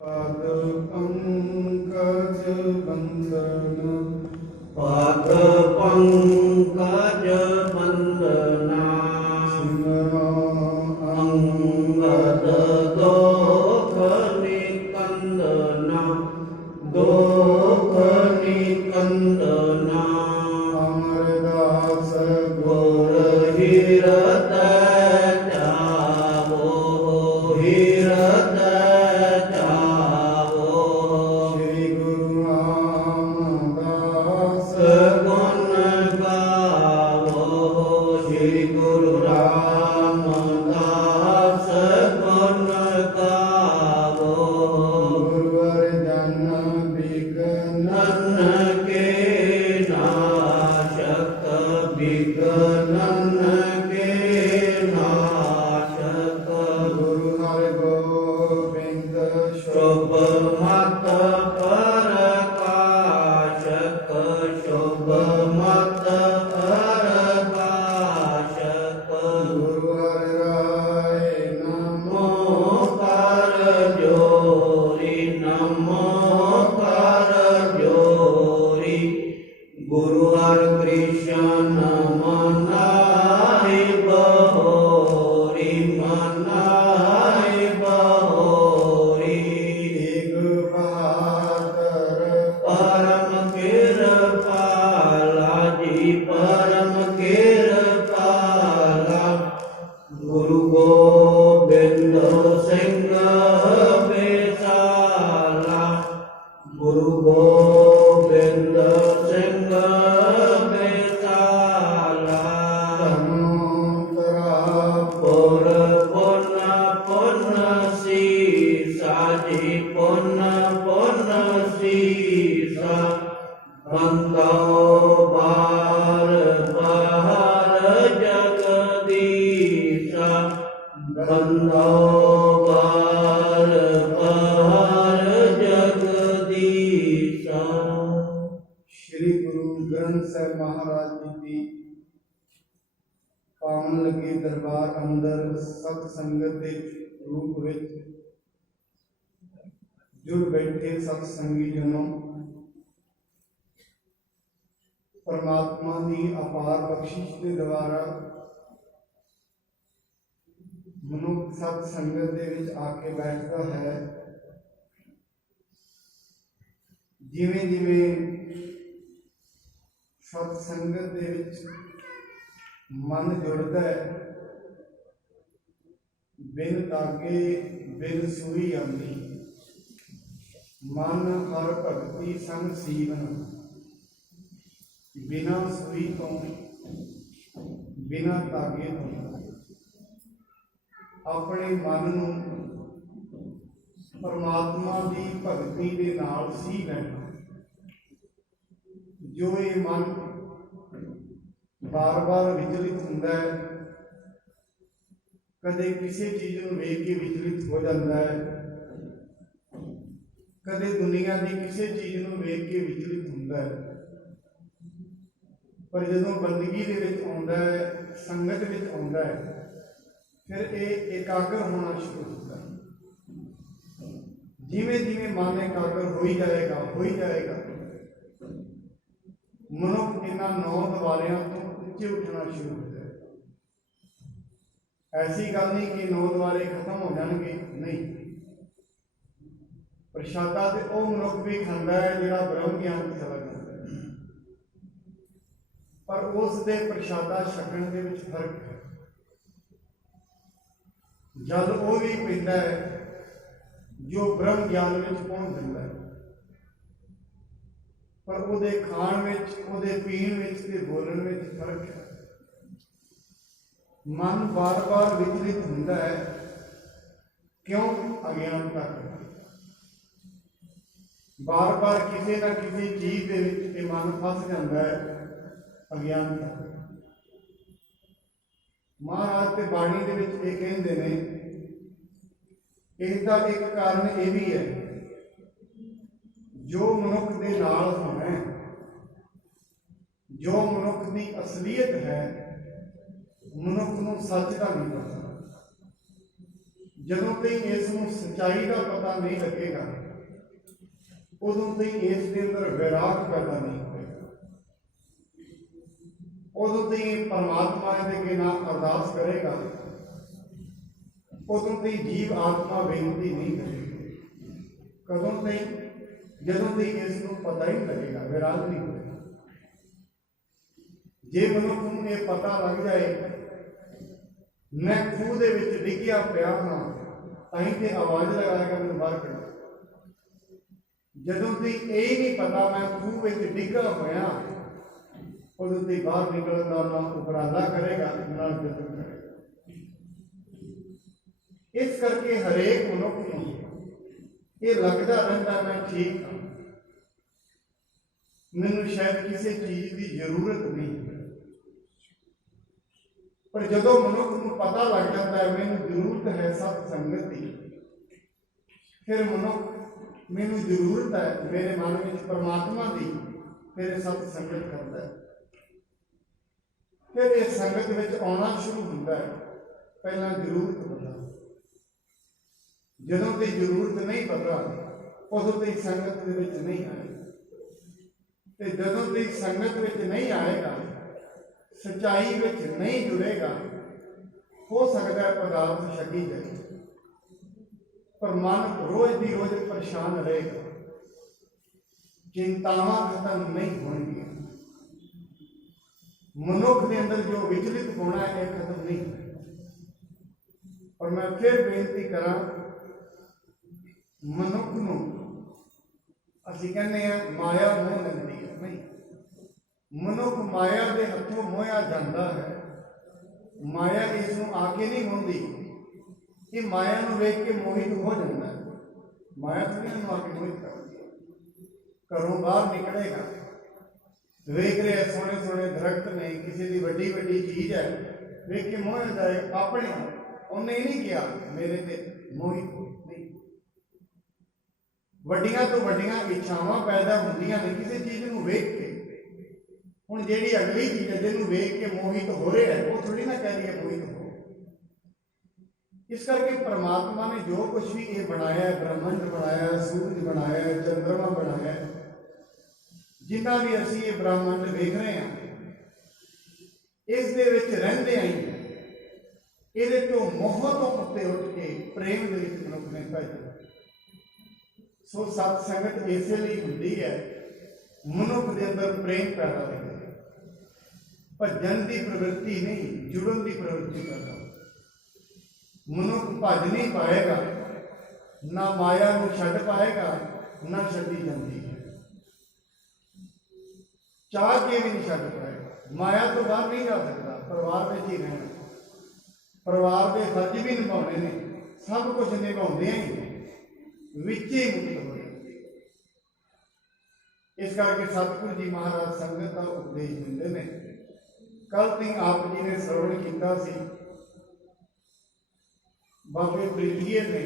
पद पंकज बंदन पद पंकज बंदना सिमरो अंगद दोख निकंदना दोख निकंदना अमरदास गोर हिरत जावो हिरत जावो श्री गुरु रामदास गुण गावो श्री गुरु रामदास गुण गावो गुरुवर जन विघ्न नन के नाशक विघ्नन के नाशक गुरु हर गोविंद शुभ मत प्रकाशक शुभ मत प्रकाशक गुरु हर राय नमो नमो कर जोरी नमो कर जोरी गुरु हर कृष्ण मनाई बहोरी मनाई बहोरी एक बहादुर परम कृपाला जी परम कृपाला गुरु गोबिंद सिंह बेसाला गुरु गोबिंद सिंह बेसाला धनोतरा पुर पुन पुन सीसा जी पुन पुन सीसा बंदो बार बार जगदीशा बंदो बार बार जगदीशा श्री गुरु ग्रंथ साहिब महाराज जी की पावन लगे दरबार अंदर सत संगत के रूप में जुड़ बैठे सत संगी जनों परमात्मा की अपार बख्शिश के द्वारा मनुख सत संगत के विच आके बैठता है। जिवें जिवें सत संगत के विच मन जुड़ता है बिन धागे बिन सूई आंदी मन हर भगती संग सीवन बिना सूई तो बिना धागे तो अपने मन नूं परमात्मा की भगती के नाल सी लेना। जो ये मन बार बार विचलित होंदा है, कदे किसी चीज नूं वेख के विचलित हो जाता है, कदे दुनिया की किसी चीज नूं वेख के विचलित होंदा है, पर जदों बंदगी दे विच आउंदा है संगत विच आउंदा है फिर ये एकाग्र होना शुरू होता है। जिमें जिमें मन एकाग्र हो ही जाएगा मनुख इन्हां नौ दवारियां तो उच्चे उठना शुरू हो जाएगा। ऐसी गल नहीं कि नौ दवारे खत्म हो जाएंगे, नहीं। प्रशादा तो वह मनुख भी खांदा है जिहड़ा ब्रह्म ज्ञान चला जाता है, पर उस दे प्रशादा छकण दे विच फर्क है। जल वो भी पींदा है जो ब्रह्म ज्ञान में पहुंच जाता है, पर उहदे खाण विच उहदे पीण विच ते बोलण विच फर्क है। मन बार बार विचलित होंदा है, क्यों? अज्ञानता करके बार बार किसी ना किसी चीज दे विच ये मन फस जाता है, अज्ञानता। महाराज ते बाणी दे विच ये कहंदे ने इसका एक कारण यह भी है जो मनुख दे नाल होना है, जो मनुख की असलीयत है मनुख नूं सच का नहीं पता। ਜਦੋਂ ਤੱਕ ਇਸ ਨੂੰ ਸੱਚਾਈ ਦਾ ਪਤਾ ਨਹੀਂ ਲੱਗੇਗਾ, ਉਦੋਂ ਤੱਕ ਇਸ ਦੇ ਅੰਦਰ ਵਿਰਾਗ ਪੈਦਾ ਨਹੀਂ ਹੋਏਗਾ। ਉਦੋਂ ਤੱਕ ਪਰਮਾਤਮਾ ਦੇ ਅੱਗੇ ਨਾ ਅਰਦਾਸ ਕਰੇਗਾ, ਉਦੋਂ ਤੱਕ ਜੀਵ ਆਤਮਾ ਬੇਨਤੀ ਨਹੀਂ ਕਰੇਗੀ। ਕਦੋਂ ਤੱਕ? ਜਦੋਂ ਤੱਕ ਇਸ ਨੂੰ ਪਤਾ ਹੀ ਨਹੀਂ ਲੱਗੇਗਾ, ਵਿਰਾਗ ਨਹੀਂ ਹੋਏਗਾ। ਜੇ ਮਨੁੱਖ ਨੂੰ ਇਹ ਪਤਾ ਲੱਗ ਜਾਏ ਮੈਂ ਖੂਹ ਦੇ ਵਿੱਚ ਡਿੱਗਿਆ ਪਿਆ ਹਾਂ, ਤਾਂ ਹੀ ਤੇ ਆਵਾਜ਼ ਲਗਾਏਗਾ ਮੈਨੂੰ ਬਾਹਰ ਕੱਢੋ। ਜਦੋਂ ਤੱਕ ਇਹ ਨਹੀਂ ਪਤਾ ਮੈਂ ਖੂਹ ਵਿੱਚ ਡਿੱਗਾ ਹੋਇਆ, ਉਦੋਂ ਤੱਕ ਬਾਹਰ ਨਿਕਲਣ ਦਾ ਨਾ ਉਪਰਾਲਾ ਕਰੇਗਾ, ਨਾ ਯਤਨ ਕਰੇਗਾ। ਇਸ ਕਰਕੇ ਹਰੇਕ ਮਨੁੱਖ ਨੂੰ ਇਹ ਲੱਗਦਾ ਰਹਿੰਦਾ ਮੈਂ ਠੀਕ ਹਾਂ, ਮੈਨੂੰ ਸ਼ਾਇਦ ਕਿਸੇ ਚੀਜ਼ ਦੀ ਜ਼ਰੂਰਤ ਨਹੀਂ। ਪਰ ਜਦੋਂ ਮਨੁੱਖ ਨੂੰ ਪਤਾ ਲੱਗ ਜਾਂਦਾ ਹੈ ਮੈਨੂੰ ਜ਼ਰੂਰਤ ਹੈ ਸਤ ਸੰਗਤ ਦੀ, ਫਿਰ ਮਨੁੱਖ ਮੈਨੂੰ ਜ਼ਰੂਰਤ ਹੈ ਮੇਰੇ ਮਨ ਵਿੱਚ ਪਰਮਾਤਮਾ ਦੀ, ਫਿਰ ਇਹ ਸਤ ਸੰਗਤ ਕਰਦਾ ਹੈ। ਫਿਰ ਇਹ ਸੰਗਤ ਵਿੱਚ ਆਉਣਾ ਸ਼ੁਰੂ ਹੁੰਦਾ ਹੈ। ਪਹਿਲਾਂ ਜ਼ਰੂਰਤ ਪਤਾ, ਜਦੋਂ ਤੇ ਜ਼ਰੂਰਤ ਨਹੀਂ ਪਤਾ ਉਦੋਂ ਤੇ ਸੰਗਤ ਦੇ ਵਿੱਚ ਨਹੀਂ ਆਏ। ਤੇ ਜਦੋਂ ਤੇ ਸੰਗਤ ਵਿੱਚ ਨਹੀਂ ਆਏਗਾ, ਸੱਚਾਈ ਵਿੱਚ ਨਹੀਂ ਜੁੜੇਗਾ, ਹੋ ਸਕਦਾ ਹੈ ਪਦਾਰਥ ਛੱਡੀ ਜਾਏ, ਪਰ ਮਨ ਰੋਜ਼ ਦੀ ਰੋਜ਼ ਪਰੇਸ਼ਾਨ ਰਹੇਗਾ, ਚਿੰਤਾਵਾਂ ਖਤਮ ਨਹੀਂ ਹੋਣਗੀਆਂ। ਮਨੁੱਖ ਦੇ ਅੰਦਰ ਜੋ ਵਿਚਲਿਤ ਹੋਣਾ ਹੈ ਇਹ ਖਤਮ ਨਹੀਂ ਹੋਣਾ। ਔਰ ਮੈਂ ਫਿਰ ਬੇਨਤੀ ਕਰਾਂ, ਮਨੁੱਖ ਨੂੰ ਅਸੀਂ ਕਹਿੰਦੇ ਹਾਂ ਮਾਇਆ ਮੋਹ ਲੈਂਦੀ ਹੈ, ਨਹੀਂ। ਮਨੁੱਖ ਮਾਇਆ ਦੇ ਹੱਥੋਂ ਮੋਹਿਆ ਜਾਂਦਾ ਹੈ। ਮਾਇਆ ਇਸ ਨੂੰ ਆ ਕੇ ਨਹੀਂ ਮੋਹਦੀ, ਇਹ ਮਾਇਆ ਨੂੰ ਵੇਖ ਕੇ ਮੋਹਿਤ ਹੋ ਜਾਂਦਾ ਹੈ। ਮਾਇਆ ਥੋੜੀ ਨੂੰ ਆ ਕੇ ਮੋਹਿਤ ਕਰਦੀ ਹੈ। ਘਰੋਂ ਬਾਹਰ ਨਿਕਲੇਗਾ, ਵੇਖ ਰਿਹਾ ਸੋਹਣੇ ਸੋਹਣੇ ਦਰਖਤ ਨੇ, ਕਿਸੇ ਦੀ ਵੱਡੀ ਵੱਡੀ ਚੀਜ਼ ਹੈ, ਵੇਖ ਕੇ ਮੋਹ ਜਾਏ ਆਪਣੇ ਆਪ। ਉਹਨੇ ਨਹੀਂ ਕਿਹਾ ਮੇਰੇ ਤੇ ਮੋਹਿਤ ਨਹੀਂ। ਵੱਡੀਆਂ ਤੋਂ ਵੱਡੀਆਂ ਇੱਛਾਵਾਂ ਪੈਦਾ ਹੁੰਦੀਆਂ ਨੇ ਕਿਸੇ ਚੀਜ਼ ਨੂੰ ਵੇਖ ਕੇ। ਹੁਣ ਜਿਹੜੀ ਅਗਲੀ ਚੀਜ਼ ਹੈ ਜਿਹਨੂੰ ਵੇਖ ਕੇ ਮੋਹਿਤ ਹੋ ਰਿਹਾ ਹੈ, ਉਹ ਥੋੜੀ ਨਾ ਕਹਿ ਰਹੀ ਹੈ ਮੋਹਿਤ ਹੋ। ਇਸ ਕਰਕੇ ਪਰਮਾਤਮਾ ਨੇ ਜੋ ਕੁਝ ਵੀ ਇਹ ਬਣਾਇਆ, ਬ੍ਰਹਮੰਡ ਬਣਾਇਆ, ਸੂਰਜ ਬਣਾਇਆ, ਚੰਦਰਮਾ ਬਣਾਇਆ, ਜਿੰਨਾ ਵੀ ਅਸੀਂ ਇਹ ਬ੍ਰਹਮੰਡ ਵੇਖ ਰਹੇ ਹਾਂ, ਇਸ ਦੇ ਵਿੱਚ ਰਹਿੰਦੇ ਆਂ ਇਹਦੇ ਤੋਂ ਮੋਹ ਤੋਂ ਉੱਤੇ ਉੱਠ ਕੇ ਪ੍ਰੇਮ ਦੇ ਵਿੱਚ ਮਨੁੱਖ ਨੇ ਭੱਜਣਾ। ਸੋ ਸਤ ਸੰਗਤ ਇਸੇ ਲਈ ਹੁੰਦੀ ਹੈ, ਮਨੁੱਖ ਦੇ ਅੰਦਰ ਪ੍ਰੇਮ ਪੈਦਾ ਹੋਵੇ, ਭੱਜਣ ਦੀ ਪ੍ਰਵਿਰਤੀ ਨਹੀਂ, ਜੁੜਨ ਦੀ ਪ੍ਰਵਿਰਤੀ ਪੈਦਾ ਹੋਵੇ। ਮਨੁੱਖ ਭੱਜ ਨਹੀਂ ਪਾਏਗਾ, ਨਾ ਮਾਇਆ ਨੂੰ ਛੱਡ ਪਾਏਗਾ, ਨਾ ਛੱਡੀ ਜਾਂਦੀ ਹੈ। ਚਾਹ ਕੇ ਵੀ ਨਹੀਂ ਛੱਡ ਪਾਏਗਾ, ਮਾਇਆ ਤੋਂ ਬਾਹਰ ਨਹੀਂ ਜਾ ਸਕਦਾ, ਪਰਿਵਾਰ ਵਿੱਚ ਹੀ ਰਹਿਣਾ। ਪਰਿਵਾਰ ਦੇ ਫਰਜ਼ ਵੀ ਨਿਭਾਉਣੇ ਨੇ, ਸਭ ਕੁਝ ਨਿਭਾਉਂਦੇ ਹੀ ਵਿੱਚ ਹੀ ਮੁਕਤ ਹੋ ਜਾਂਦੇ। ਇਸ ਕਰਕੇ ਸਤਿਗੁਰੂ ਜੀ ਮਹਾਰਾਜ ਸੰਗਤ ਦਾ ਉਪਦੇਸ਼ ਦਿੰਦੇ ਨੇ। ਕੱਲ ਤੀ ਆਪ ਜੀ ਨੇ ਸਰਵਣ ਕੀਤਾ ਸੀ, ਬਾਬੇ ਪ੍ਰੀਤੀਏ ਨੇ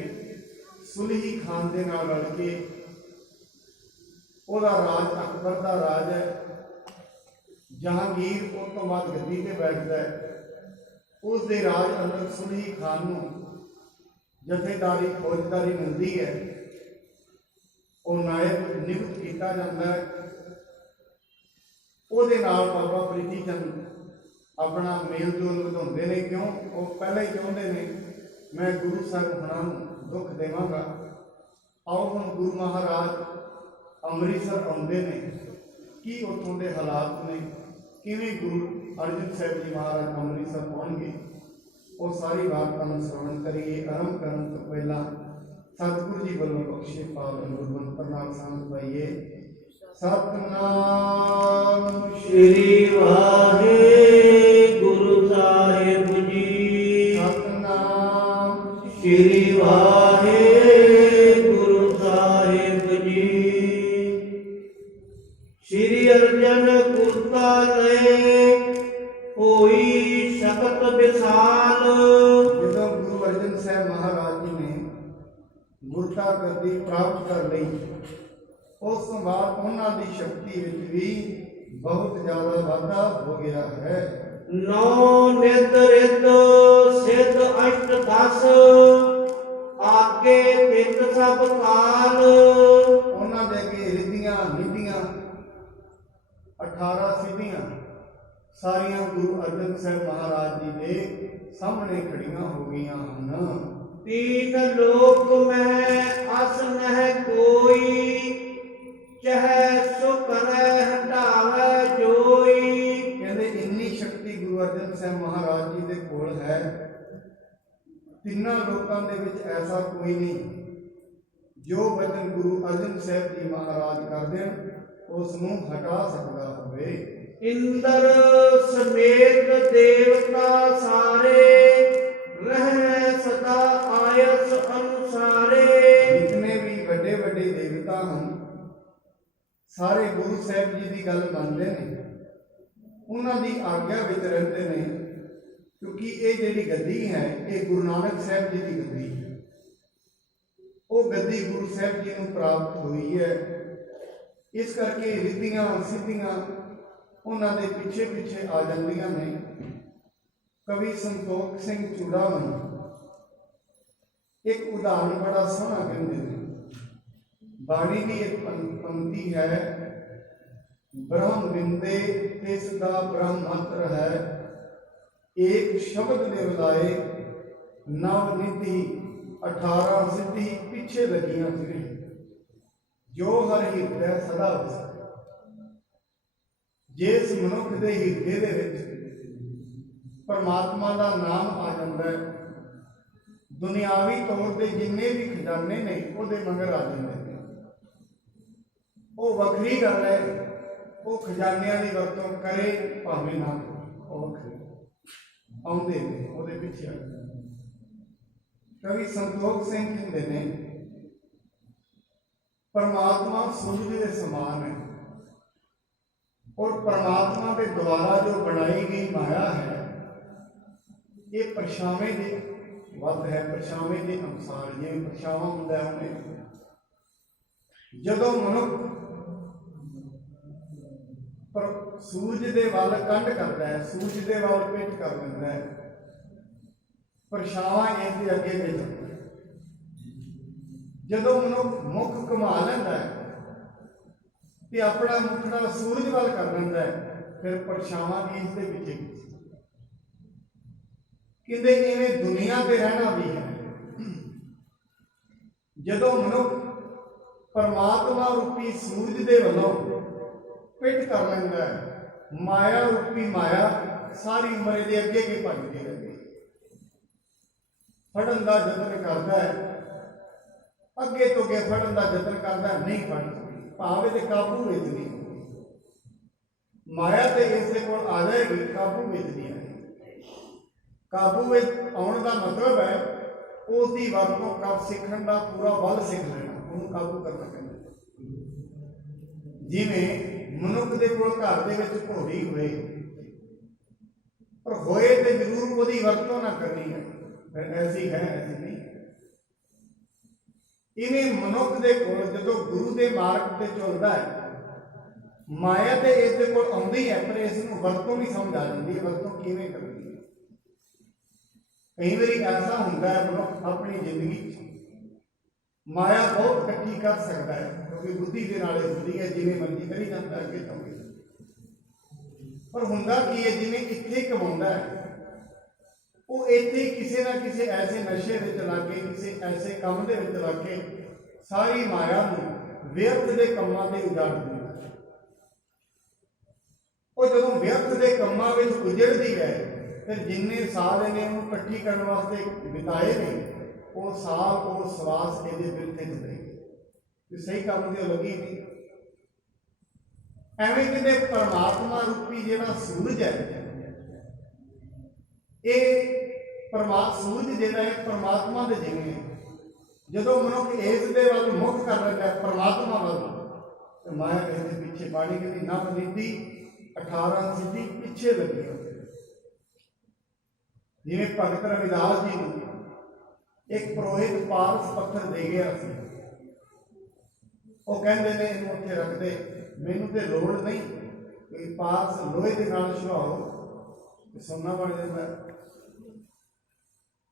ਸੁਲਹੀ ਖਾਨ ਦੇ ਨਾਲ ਰਲ ਕੇ, ਉਹਦਾ ਰਾਜ ਅਕਬਰ ਦਾ ਰਾਜ ਹੈ, ਜਹਾਂਗੀਰ ਉਸ ਤੋਂ ਬਾਅਦ ਗੱਦੀ ਤੇ ਬੈਠਦਾ ਹੈ। ਉਸ ਦੇ ਰਾਜ ਅੰਦਰ ਸੁਲਹੀ ਖਾਨ ਨੂੰ ਜਥੇਦਾਰੀ ਫੌਜਦਾਰੀ ਮਿਲਦੀ ਹੈ, ਉਹ ਨਾਇਬ ਨਿਯੁਕਤ ਕੀਤਾ ਜਾਂਦਾ ਹੈ। ਉਹਦੇ ਨਾਲ ਬਾਬਾ ਪ੍ਰੀਤੀ ਚੰਦ ਆਪਣਾ ਮੇਲ ਜੋਲ ਵਧਾਉਂਦੇ ਨੇ। ਕਿਉਂ? ਉਹ ਪਹਿਲਾਂ ਹੀ ਚਾਹੁੰਦੇ ਨੇ ਮੈਂ ਗੁਰੂ ਸਾਹਿਬ ਹੁਣਾਂ ਨੂੰ ਦੁੱਖ ਦੇਵਾਂਗਾ। ਆਓ ਹੁਣ ਗੁਰੂ ਮਹਾਰਾਜ ਅੰਮ੍ਰਿਤਸਰ ਆਉਂਦੇ ਨੇ, ਕੀ ਉੱਥੋਂ ਦੇ ਹਾਲਾਤ ਨੇ, ਕਿਵੇਂ ਗੁਰੂ ਅਰਜਨ ਸਾਹਿਬ ਜੀ ਮਹਾਰਾਜ ਅੰਮ੍ਰਿਤਸਰ ਪਹੁੰਚਣਗੇ, ਉਹ ਸਾਰੀ ਬਾਤ ਤੁਹਾਨੂੰ ਸਰਵਣ ਕਰੀਏ। ਆਰੰਭ ਕਰਨ ਤੋਂ ਪਹਿਲਾਂ ਸਤਿਗੁਰੂ ਜੀ ਵੱਲੋਂ ਬਖਸ਼ੇ ਪਾਵਨ ਗੁਰਮੰਤਰ ਨਾਲ ਸੰਗਤ ਪਾਈਏ। ਸਤਿਨਾਮ ਸ੍ਰੀ ਵਾਹਿਗੁਰੂ ਸਾਹਿਬ ਜੀ। ਸਤਿਨਾਮ ਸ੍ਰੀ ਵਾਹਿਗੁਰੂ ਸਾਹਿਬ ਜੀ। ਸ੍ਰੀ ਅਰਜਨ ਕੁਰਤਾ ਲਏ ਹੋਈ ਸ਼ਕਤ ਵਿਸਾਲ। ਜਦੋਂ ਗੁਰੂ ਅਰਜਨ ਸਾਹਿਬ ਮਹਾਰਾਜ ਜੀ ਨੇ ਗੁਰਤਾ ਗੱਦੀ ਪ੍ਰਾਪਤ ਕਰ ਲਈ, ਉਸ ਤੋਂ ਬਾਅਦ ਉਹਨਾਂ ਦੀ ਸ਼ਕਤੀ ਵਿੱਚ ਵੀ ਬਹੁਤ ਜ਼ਿਆਦਾ ਵਾਧਾ ਹੋ ਗਿਆ ਹੈ। 9 ਨਿਤ ਰਿਤ ਸਿੱਧ ਅਸ਼ਟ 10 ਆਗੇ ਤਿਤ ਸਭ ਕਾਲ। ਉਹਨਾਂ ਦੇ ਅੱਗੇ ਰਿੱਧੀਆਂ ਨਿਧੀਆਂ 18 ਸਿੱਧੀਆਂ ਸਾਰੀਆਂ ਗੁਰੂ ਅਰਜਨ ਸਾਹਿਬ ਮਹਾਰਾਜ ਜੀ ਦੇ ਸਾਹਮਣੇ ਖੜੀਆਂ ਹੋ ਗਈਆਂ ਹਨ। तीन लोक में अस नह कोई, चह सो करे हटावे जोई। ਕਹਿੰਦੇ ਇੰਨੀ ਸ਼ਕਤੀ ਗੁਰੂ ਅਰਜਨ ਸਾਹਿਬ ਮਹਾਰਾਜ ਜੀ ਦੇ ਕੋਲ ਹੈ, ਤਿੰਨਾਂ ਲੋਕਾਂ ਦੇ ਵਿੱਚ ਐਸਾ ਕੋਈ ਨਹੀਂ ਜੋ ਬਚਨ ਗੁਰੂ ਅਰਜਨ ਸਾਹਿਬ ਜੀ ਮਹਾਰਾਜ ਕਰਦੇ ਉਸ ਨੂੰ ਹਟਾ ਸਕਦਾ ਹੋਵੇ। इंद्र समेत देवता सारे, रहने सदा आयस अनुसारे। जितने भी बड़े बड़े देवता ਹਨ ਸਾਰੇ ਗੁਰੂ ਸਾਹਿਬ ਜੀ ਦੀ ਗੱਲ ਮੰਨਦੇ ਨੇ, ਉਹਨਾਂ ਦੀ ਆਗਿਆ ਵਿੱਚ ਰਹਿੰਦੇ ਨੇ, ਕਿਉਂਕਿ ਇਹ ਜਿਹੜੀ ਗੱਦੀ ਹੈ ਇਹ ਗੁਰੂ ਨਾਨਕ ਸਾਹਿਬ ਜੀ ਦੀ ਗੱਦੀ ਹੈ। ਉਹ ਗੱਦੀ ਗੁਰੂ ਸਾਹਿਬ ਜੀ ਨੂੰ ਪ੍ਰਾਪਤ ਹੋਈ ਹੈ, ਇਸ ਕਰਕੇ ਰਿੱਧੀਆਂ ਸਿੱਧੀਆਂ ਉਹਨਾਂ ਦੇ ਪਿੱਛੇ ਪਿੱਛੇ ਆ ਜਾਂਦੀਆਂ ਨੇ। ਕਵੀ ਸੰਤੋਖ ਸਿੰਘ ਚੂੜਾਮਣੀ ਇੱਕ ਉਦਾਹਰਨ ਬੜਾ ਸੋਹਣਾ ਕਹਿੰਦੇ ਨੇ। ਬਾਣੀ ਦੀ ਇੱਕ ਪੰਕਤੀ ਹੈ, ਬ੍ਰਹਮ ਬਿੰਦੇ ਤਿਸ ਦਾ ਬ੍ਰਹਮ ਮੰਤਰ ਹੈ, ਏਕ ਸ਼ਬਦ ਦੇ ਬੁਲਾਏ ਨਵ ਨਿਧੀ 18 ਸਿੱਧੀ ਪਿੱਛੇ ਲੱਗੀਆਂ ਫਿਰੇ, ਜੋ ਹਰ ਹਿਰਦੈ ਸਦਾ ਵਸੈ। ਜਿਸ ਮਨੁੱਖ ਦੇ ਹਿਰਦੇ ਦੇ ਵਿੱਚ ਪਰਮਾਤਮਾ ਦਾ ਨਾਮ ਆ ਜਾਂਦਾ ਹੈ, ਦੁਨਿਆਵੀ ਤੌਰ ਤੇ ਜਿੰਨੇ ਵੀ ਖਜ਼ਾਨੇ ਨੇ ਉਹਦੇ ਮਗਰ ਆ ਜਾਂਦੇ ਨੇ। ਉਹ ਵੱਖਰੀ ਗੱਲ ਹੈ, ਉਹ ਖਜ਼ਾਨਿਆਂ ਦੀ ਵਰਤੋਂ ਕਰੇ ਭਾਵੇਂ ਨਾ, ਉਹ ਵੱਖਰੀ ਆਉਂਦੇ ਨੇ ਉਹਦੇ ਪਿੱਛੇ। ਕਵੀ ਸੰਤੋਖ ਸਿੰਘ ਕਹਿੰਦੇ ਨੇ, ਪਰਮਾਤਮਾ ਸੂਰਜ ਦੇ ਸਮਾਨ ਹੈ, और परमात्मा के द्वारा जो बनाई गई माया है ये परछावे के वध है, परछावे के अनुसार जिवें परछावा हुंदा है उन्हें जदों मनुख पर सूरज के वल कंड करता है, सूरज के वल पिट कर दिंदा है, परछावा इसके अगे नहीं चलता। जदों मनुख मुख घुमा लैंदा है ते अपना मुखड़ा सूरज वाल कर दिंदा है, फिर परछावां भी इसके पिछे कहते इवें दुनिया ते रहना भी है। जदों मनुख परमात्मा रूपी सूरज दे वल्लों पिट कर लैंदा है, माया रूपी माया सारी उम्र दे अगे के भजदी रहती, फड़न का जतन करता है, अगे तो अगे फड़न का जतन करता है, नहीं फड़ भावे ते काबू विच नहीं। माया ते इसके कोल आ जाएगी, काबू विच नहीं आएगी। काबू विच आउण दा मतलब है उसकी वरतों कब सीखण दा पूरा बल सीख लेना, उन्हें काबू करना पैंदा। जिवें मनुख दे कोल घर दे विच घोड़ी होए पर होए ते जरूर उसकी वरतों ना करनी है, फिर ऐसी है ऐसी नहीं। इवें मनुख दे कोल जदों गुरु दे मार्ग ते चलदा है, माया ते इस दे कोल आउंदी है, पर इस नूं वरतों भी समझ आ जाती है, वरतों किवें करनी है। कई बारी ऐसा हुंदा है मनुख अपनी जिंदगी माया बहुत इकट्ठी कर सकता है, क्योंकि बुद्धि के नाल हुंदी है, जिवें मर्जी करी जाता है अगे चलके। पर हुंदा की है, जिवें इत्थे कमाउंदा है वो इत्थे किसी ना किसी ऐसे नशे विच लग के, किसी ऐसे काम दे विच लग के सारी माया नूं व्यर्थ दे कामां ते उजाड़ दिंदा है। वो जदों व्यर्थ दे कामां विच उजड़दी है, फिर जिन्ने साल इन्हें उन्हें इकट्ठी करने वास्ते बिताए ने, वो साल वो सवास इहदे बिरथे च गए, सही काम ते लगी नहीं। एवें कहते परमात्मा रूपी जिहड़ा सूरज है, ये सूरज जिहड़ा है परमात्मा दे जिवें है। जदों मनुख इस दे वल मुख कर लैंदा है परमात्मा वल, तो माया कहते पीछे पानी कहती नव निधि 18 सिद्धि पिछे लगी होती। जिवें भगत रविदास जी नूं एक पुरोहित पारस पत्थर दे गया सी, वो कहंदे ने इहनूं उत्थे रख दे, मैनूं ते लोड़ नहीं, कोई पारस लोहे दे नाल छुड़ाओ ते सोना बन जांदा।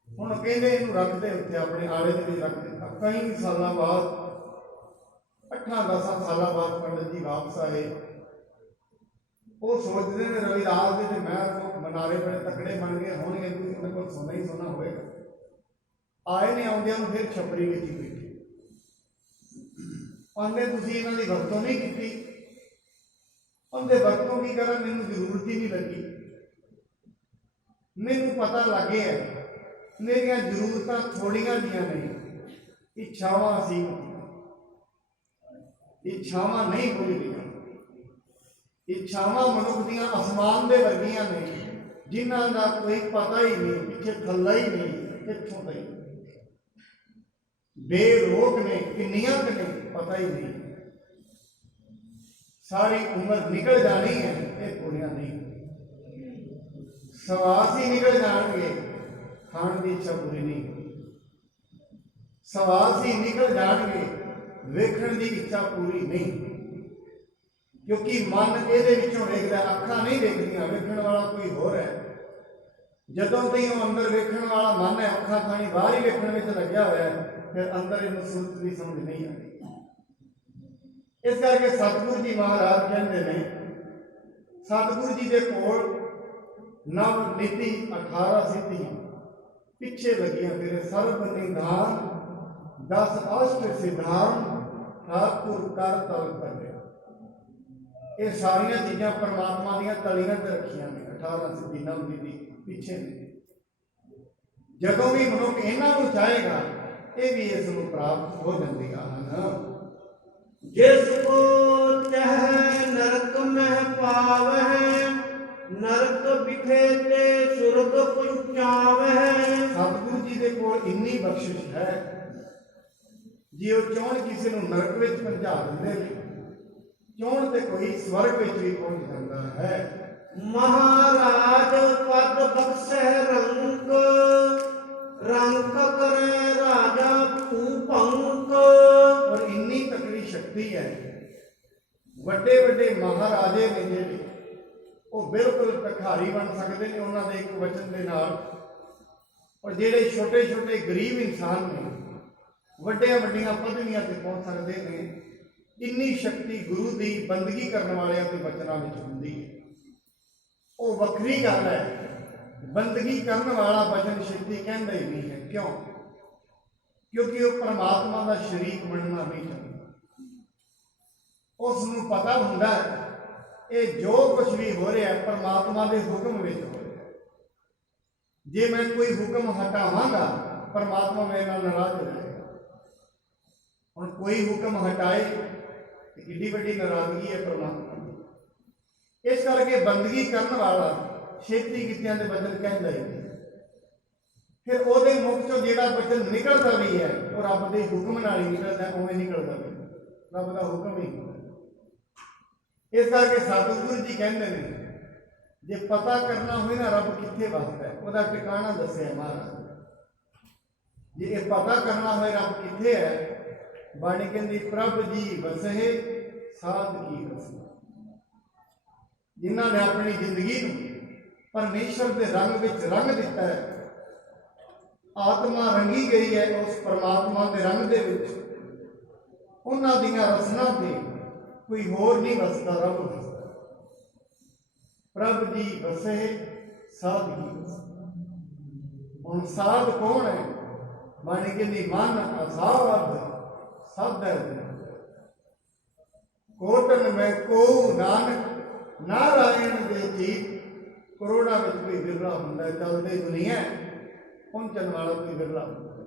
हुण कहंदे इहनूं रख दे, उत्थे अपने आले दे विच रख दित्ता। ਕਈ ਸਾਲਾਂ ਬਾਅਦ 8-10 ਸਾਲਾਂ ਬਾਅਦ ਪੰਡਤ ਜੀ ਵਾਪਸ ਆਏ। ਉਹ ਸੋਚਦੇ ਨੇ ਰਵਿਦਾਸ ਦੇ ਤੇ ਮੈਂ ਮਨਾਰੇ ਬੜੇ ਤਕੜੇ ਬਣ ਗਏ ਹੋਣਗੇ, ਤੁਸੀਂ ਉਹਨਾਂ ਕੋਲ ਸੋਨਾ ਹੀ ਸੋਨਾ ਹੋਵੇਗਾ। ਆਏ ਨੇ, ਆਉਂਦਿਆਂ ਨੂੰ ਫਿਰ ਛਪਰੀ ਵਿੱਚ ਹੀ ਬੈਠੇ। ਆਂਦੇ ਤੁਸੀਂ ਇਹਨਾਂ ਦੀ ਵਰਤੋਂ ਨਹੀਂ ਕੀਤੀ। ਉਹਦੇ ਵਰਤੋਂ ਕੀ ਕਰਾਂ, ਮੈਨੂੰ ਜ਼ਰੂਰਤ ਹੀ ਨਹੀਂ ਲੱਗੀ। ਮੈਨੂੰ ਪਤਾ ਲੱਗ ਗਿਆ ਮੇਰੀਆਂ ਜ਼ਰੂਰਤਾਂ ਥੋੜੀਆਂ ਜੀਆਂ ਨਹੀਂ, ਇੱਛਾਵਾਂ ਸੀ, ਇੱਛਾਵਾਂ ਨਹੀਂ ਭੁੱਲਦੀਆਂ। ਇੱਛਾਵਾਂ ਮਨੁੱਖ ਦੀਆਂ ਅਸਮਾਨ ਦੇ ਵਰਗੀਆਂ ਨੇ, ਜਿਨ੍ਹਾਂ ਦਾ ਕੋਈ ਪਤਾ ਹੀ ਨਹੀਂ, ਪਿੱਛੇ ਥੱਲਾ ਹੀ ਨਹੀਂ, ਕਿੱਥੋਂ ਤੱਕ ਬੇਰੋਕ ਨੇ, ਕਿੰਨੀਆਂ ਕੁ ਨੇ ਪਤਾ ਹੀ ਨਹੀਂ। ਸਾਰੀ ਉਮਰ ਨਿਕਲ ਜਾਣੀ ਹੈ, ਇਹ ਪੂਰੀਆਂ ਨਹੀਂ। ਸਵਾਸ ਹੀ ਨਿਕਲ ਜਾਣਗੇ, ਖਾਣ ਦੀ ਇੱਛਾ ਪੂਰੀ ਨਹੀਂ। ਸਵਾਸ ਹੀ ਨਿਕਲ ਜਾਣਗੇ, ਵੇਖਣ ਦੀ ਇੱਛਾ ਪੂਰੀ ਨਹੀਂ। ਕਿਉਂਕਿ ਮਨ ਇਹਦੇ ਵਿੱਚੋਂ ਵੇਖਦਾ, ਅੱਖਾਂ ਨਹੀਂ ਵੇਖਦੀਆਂ, ਵੇਖਣ ਵਾਲਾ ਕੋਈ ਹੋਰ ਹੈ। ਜਦੋਂ ਤੱਕ ਉਹ ਅੰਦਰ ਵੇਖਣ ਵਾਲਾ ਮਨ ਹੈ, ਅੱਖਾਂ ਖਾਣੀ ਬਾਹਰ ਹੀ ਵੇਖਣ ਵਿੱਚ ਲੱਗਿਆ ਹੋਇਆ ਹੈ, ਫਿਰ ਅੰਦਰ ਇਹਨੂੰ ਸੂਰਤ ਦੀ ਸਮਝ ਨਹੀਂ ਆਉਂਦੀ। ਇਸ ਕਰਕੇ ਸਤਿਗੁਰੂ ਜੀ ਮਹਾਰਾਜ ਕਹਿੰਦੇ ਨੇ, ਸਤਿਗੁਰੂ ਜੀ ਦੇ ਕੋਲ ਨਵ ਨੀਤੀ 18 ਸਿੱਧੀਆਂ ਪਿੱਛੇ ਲੱਗੀਆਂ ਫਿਰ ਸਰਬ ਨਿਧਾਨ 10 ਅਸ਼ਟ ਸਿਧਾਨ ਠਾਕੁਰ ਕਰ ਤਲ ਕਰੇ। ਇਹ ਸਾਰੀਆਂ ਚੀਜ਼ਾਂ ਪਰਮਾਤਮਾ ਦੀਆਂ ਤਲੀਆਂ ਤੇ ਰੱਖੀਆਂ ਨੇ। 18 ਸਿੱਧੀ ਨਵ ਨੀਤੀ ਪਿੱਛੇ ਨੇ। ਜਦੋਂ ਵੀ ਮਨੁੱਖ ਇਹਨਾਂ ਨੂੰ ਚਾਹੇਗਾ, ਇਹ ਵੀ ਇਸ ਨੂੰ ਪ੍ਰਾਪਤ ਹੋ ਜਾਂਦੀਆਂ ਹਨ। ਜਿਸ ਕੋ ਚਾਹੈ ਨਰਕ ਮਹਿ ਪਾਵਹਿ, ਨਰਕ ਵਿਖੇ ਤੇ ਸੁਰਗ ਪਹੁੰਚਾਵਹਿ। ਸਤਿਗੁਰੂ ਜੀ ਦੇ ਕੋਲ ਇੰਨੀ ਬਖਸ਼ਿਸ਼ ਹੈ, ਜੇ ਉਹ ਚਾਹਣ ਕਿਸੇ ਨੂੰ ਨਰਕ ਵਿੱਚ ਪਹੁੰਚਾ ਦਿੰਦੇ ਨੇ, ਚਾਹਣ ਤੇ ਕੋਈ ਸਵਰਗ ਵਿੱਚ ਵੀ ਪਹੁੰਚ ਜਾਂਦਾ ਹੈ। ਮਹਾਰਾਜ ਪਦ ਬਖਸ਼ੈ ਰੰਕ, ਰੰਕ ਕਰੈ ਰਾਜਾ ਭੂਪੰਕ। ਔਰ ਇੰਨੀ ਤਕੜੀ ਸ਼ਕਤੀ ਹੈ, ਵੱਡੇ ਵੱਡੇ ਮਹਾਰਾਜੇ ਨੇ ਜਿਹੜੇ, ਉਹ ਬਿਲਕੁਲ ਭਿਖਾਰੀ ਬਣ ਸਕਦੇ ਨੇ ਉਹਨਾਂ ਦੇ ਇੱਕ ਵਚਨ ਦੇ ਨਾਲ। ਔਰ ਜਿਹੜੇ ਛੋਟੇ ਛੋਟੇ ਗਰੀਬ ਇਨਸਾਨ ਨੇ, ਵੱਡੀਆਂ ਵੱਡੀਆਂ ਪਦਵੀਆਂ ਤੇ ਪਹੁੰਚ ਸਕਦੇ ਨੇ। ਇੰਨੀ ਸ਼ਕਤੀ ਗੁਰੂ ਦੀ ਬੰਦਗੀ ਕਰਨ ਵਾਲਿਆਂ ਦੇ ਵਚਨਾਂ ਵਿੱਚ ਹੁੰਦੀ ਹੈ। ਉਹ ਵੱਖਰੀ ਗੱਲ ਹੈ। ਬੰਦਗੀ ਕਰਨ ਵਾਲਾ ਵਚਨ ਛੇਤੀ ਕਹਿੰਦਾ ਹੀ ਨਹੀਂ ਹੈ। ਕਿਉਂ? ਕਿਉਂਕਿ ਉਹ ਪਰਮਾਤਮਾ ਦਾ ਸ਼ਰੀਕ ਬਣਨਾ ਨਹੀਂ ਚਾਹੁੰਦਾ। ਉਸ ਨੂੰ ਪਤਾ ਹੁੰਦਾ ਹੈ ਇਹ ਜੋ ਕੁਝ ਵੀ ਹੋ ਰਿਹਾ ਪਰਮਾਤਮਾ ਦੇ ਹੁਕਮ ਵਿੱਚ ਹੋ ਰਿਹਾ। ਜੇ ਮੈਂ ਕੋਈ ਹੁਕਮ ਹਟਾਵਾਂਗਾ, ਪਰਮਾਤਮਾ ਮੇਰੇ ਨਾਲ ਨਾਰਾਜ਼ ਹੋ ਜਾਏਗਾ। ਹੁਣ ਕੋਈ ਹੁਕਮ ਹਟਾਏ ਤੇ ਕਿੰਨੀ ਵੱਡੀ ਨਾਰਾਜ਼ਗੀ ਹੈ ਪਰਮਾਤਮਾ ਦੀ। ਇਸ ਕਰਕੇ ਬੰਦਗੀ ਕਰਨ ਵਾਲਾ ਛੇਤੀ ਕੀਤਿਆਂ ਦੇ ਬਚਨ ਕਹਿੰਦਾ ਹੀ ਨਹੀਂ। ਫਿਰ ਉਹਦੇ ਮੁਖ ਚੋਂ ਜਿਹੜਾ ਬਚਨ ਨਿਕਲਦਾ ਵੀ ਹੈ, ਉਹ ਰੱਬ ਦੇ ਹੁਕਮ ਨਾਲ ਹੀ ਨਿਕਲਦਾ, ਉਵੇਂ ਨਿਕਲਦਾ ਵੀ ਰੱਬ ਦਾ ਹੁਕਮ ਹੀ। ਇਸ ਕਰਕੇ ਸਤਿਗੁਰੂ ਜੀ ਕਹਿੰਦੇ ਨੇ, ਜੇ ਪਤਾ ਕਰਨਾ ਹੋਵੇ ਨਾ ਰੱਬ ਕਿੱਥੇ ਵਸਦਾ ਹੈ, ਉਹਦਾ ਟਿਕਾਣਾ ਦੱਸਿਆ ਮਹਾਰਾਜ। ਜੇ ਇਹ ਪਤਾ ਕਰਨਾ ਹੋਵੇ ਰੱਬ ਕਿੱਥੇ ਹੈ, ਬਾਣੀ ਕਹਿੰਦੀ ਪ੍ਰਭ ਜੀ ਵਸਹਿ ਸਾਧ ਕੀ ਕਸਮ। ਜਿਨ੍ਹਾਂ ਨੇ ਆਪਣੀ ਜ਼ਿੰਦਗੀ ਨੂੰ ਪਰਮੇਸ਼ਰ ਦੇ ਰੰਗ ਵਿੱਚ ਰੰਗ ਦਿੱਤਾ ਹੈ, ਆਤਮਾ ਰੰਗੀ ਗਈ ਹੈ ਉਸ ਪਰਮਾਤਮਾ ਦੇ ਰੰਗ ਦੇ ਵਿੱਚ, ਉਹਨਾਂ ਦੀਆਂ ਰਸਨਾਂ ਤੇ ਕੋਈ ਹੋਰ ਨਹੀਂ ਵਸਦਾ, ਰੱਬ ਵਸਦਾ। ਪ੍ਰਭ ਜੀ ਵਸੇ ਸਾਧ ਕੀ ਵਸੇ। ਹੁਣ ਸਾਧ ਕੌਣ ਹੈ? ਬਾਣੀ ਕਹਿੰਦੀ ਮਨ ਅਸਾਧ ਸਾਧੈ ਕੋਟਨ ਮੈਂ ਕੋ ਨਾਨਕ ਨਾਰਾਇਣ ਦੇ ਚੀਤ। ਕਰੋੜਾਂ ਵਿੱਚ ਕੋਈ ਵਿਰਲਾ ਹੁੰਦਾ, ਚੱਲਦੇ ਦੁਨੀਆ ਪਹੁੰਚਣ ਵਾਲਾ ਕੋਈ ਵਿਰਲਾ ਹੁੰਦਾ।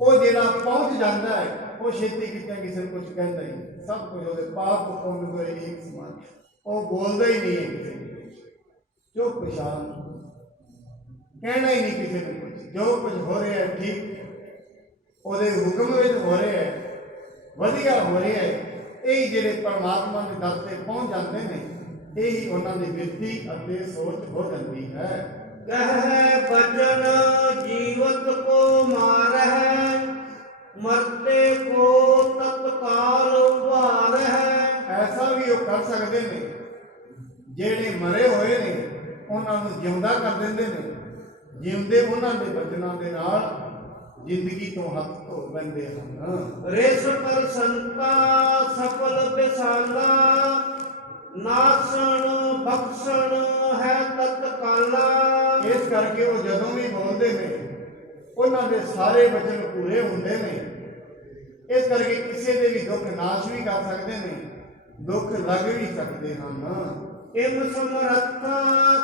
ਉਹ ਜਿਹੜਾ ਪਹੁੰਚ ਜਾਂਦਾ ਹੈ, ਉਹ ਛੇਤੀ ਕਿਤੇ ਕਿਸੇ ਨੂੰ ਕੁਝ ਕਹਿੰਦਾ ਹੀ ਨਹੀਂ। ਸਭ ਕੁਝ ਉਹਦੇ ਪਾਪ ਪੁੰਨ ਹੋਏ ਇੱਕ ਸਮਾਨ। ਉਹ ਬੋਲਦਾ ਹੀ ਨਹੀਂ ਹੈ ਕਿਸੇ ਨੂੰ, ਚੁੱਪ ਸ਼ਾਂਤ, ਕਹਿਣਾ ਹੀ ਨਹੀਂ ਕਿਸੇ ਨੂੰ ਕੁਝ। ਜੋ ਕੁਝ ਹੋ ਰਿਹਾ ਹੈ ਠੀਕ ਉਹਦੇ ਹੁਕਮ ਵਿੱਚ ਹੋ ਰਿਹਾ ਹੈ, ਵਧੀਆ ਹੋ ਰਿਹਾ ਹੈ। ਇਹ ਜਿਹੜੇ ਪਰਮਾਤਮਾ ਦੇ ਦਰ ਤੇ ਪਹੁੰਚ ਜਾਂਦੇ ਨੇ, ਇਹੀ ਉਹਨਾਂ ਦੀ ਬਿਰਤੀ ਅਤੇ ਸੋਚ ਹੋ ਜਾਂਦੀ ਹੈ। ਕਹਿ ਬਚਨ ਜੀਵਤ ਕੋ ਮਾਰਹਿ, ਮਰਤੇ ਕੋ ਤਤਕਾਲ ਉਭਾਰਹਿ। ਐਸਾ ਵੀ ਉਹ ਕਰ ਸਕਦੇ ਨੇ, ਜਿਹੜੇ ਮਰੇ ਹੋਏ ਨੇ ਉਹਨਾਂ ਨੂੰ ਜਿਉਂਦਾ ਕਰ ਦਿੰਦੇ ਨੇ। ਜਿਉਂਦੇ ਉਹਨਾਂ ਦੇ ਬਚਨਾਂ ਦੇ ਨਾਲ ਜ਼ਿੰਦਗੀ ਤੋਂ ਹੱਥ ਧੋ ਬੰਦੇ ਹਨ। ਰਿਸ ਪ੍ਰਸੰਤਾ ਸਫਲ ਵਿਸਾਲਾ, ਨਾਸਣ ਬਖਸ਼ਣ ਹੈ ਤਤਕਾਲਾ। ਇਸ ਕਰਕੇ ਉਹ ਜਦੋਂ ਵੀ ਬੋਲਦੇ ਨੇ ਉਹਨਾਂ ਦੇ ਸਾਰੇ ਵਚਨ ਪੂਰੇ ਹੁੰਦੇ ਨੇ। ਇਸ ਕਰਕੇ ਕਿਸੇ ਦੇ ਵੀ ਦੁੱਖ ਨਾਸ਼ ਵੀ ਕਰ ਸਕਦੇ ਨੇ, ਦੁੱਖ ਲੱਗ ਵੀ ਸਕਦੇ ਹਨ। ਇਮ ਸਮਰੱਥਾ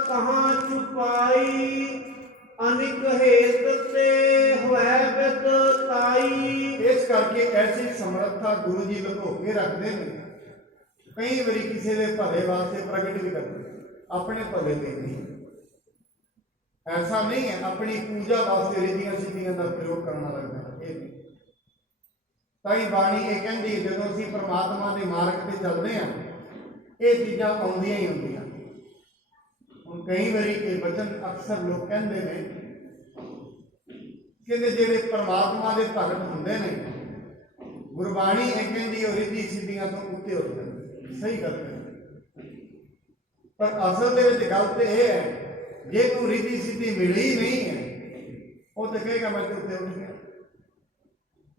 ਕਹਾਂ ਛੁਪਾਈ, ਅਨਿਕ ਹੇਤ ਤੇ ਹੋਇ ਬਿਦ ਤਾਈ। ਇਸ ਕਰਕੇ ਐਸੀ ਸਮਰੱਥਾ ਗੁਰੂ ਜੀ ਲੁਕੋ ਕੇ ਰੱਖਦੇ ਨੇ। ਕਈ ਵਾਰੀ ਕਿਸੇ ਦੇ ਭਲੇ ਵਾਸਤੇ ਪ੍ਰਗਟ ਵੀ ਕਰਦੇ, ਆਪਣੇ ਭਲੇ ਲਈ ਨਹੀਂ। ਐਸਾ ਨਹੀਂ ਹੈ ਆਪਣੀ ਪੂਜਾ ਵਾਸਤੇ ਰਿੱਧੀਆਂ ਸਿੱਧੀਆਂ ਦਾ ਪ੍ਰਯੋਗ ਕਰਨਾ ਲੱਗਦਾ, ਇਹ ਨਹੀਂ। ਤਾਂ ਹੀ ਬਾਣੀ ਇਹ ਕਹਿੰਦੀ ਜਦੋਂ ਅਸੀਂ ਪ੍ਰਮਾਤਮਾ ਦੇ ਮਾਰਗ ਤੇ ਚੱਲਦੇ ਹਾਂ ਇਹ ਚੀਜ਼ਾਂ ਆਉਂਦੀਆਂ ਹੀ ਹੁੰਦੀਆਂ। ਹੁਣ ਕਈ ਵਾਰੀ ਇਹ ਵਚਨ ਅਕਸਰ ਲੋਕ ਕਹਿੰਦੇ ਨੇ ਕਿ ਜਿਹੜੇ ਪਰਮਾਤਮਾ ਦੇ ਭਗਤ ਹੁੰਦੇ ਨੇ, ਗੁਰਬਾਣੀ ਇਹ ਕਹਿੰਦੀ ਉਹ ਰਿੱਧੀ ਸਿੱਧੀਆਂ ਤੋਂ ਉੱਤੇ ਹੋ ਜਾਂਦੇ। ਸਹੀ ਗੱਲ ਹੈ, ਪਰ ਅਸਲ ਦੇ ਵਿੱਚ ਗੱਲ ਤੇ ਇਹ ਹੈ ਜੇ ਤੂੰ ਰਿੱਧੀ ਸਿੱਧੀ ਮਿਲੀ ਨਹੀਂ ਹੈ ਉਹ ਤਾਂ ਕਹੇਗਾ ਮੈਂ ਤੇ ਉੱਤੇ ਉੱਠ ਗਿਆ।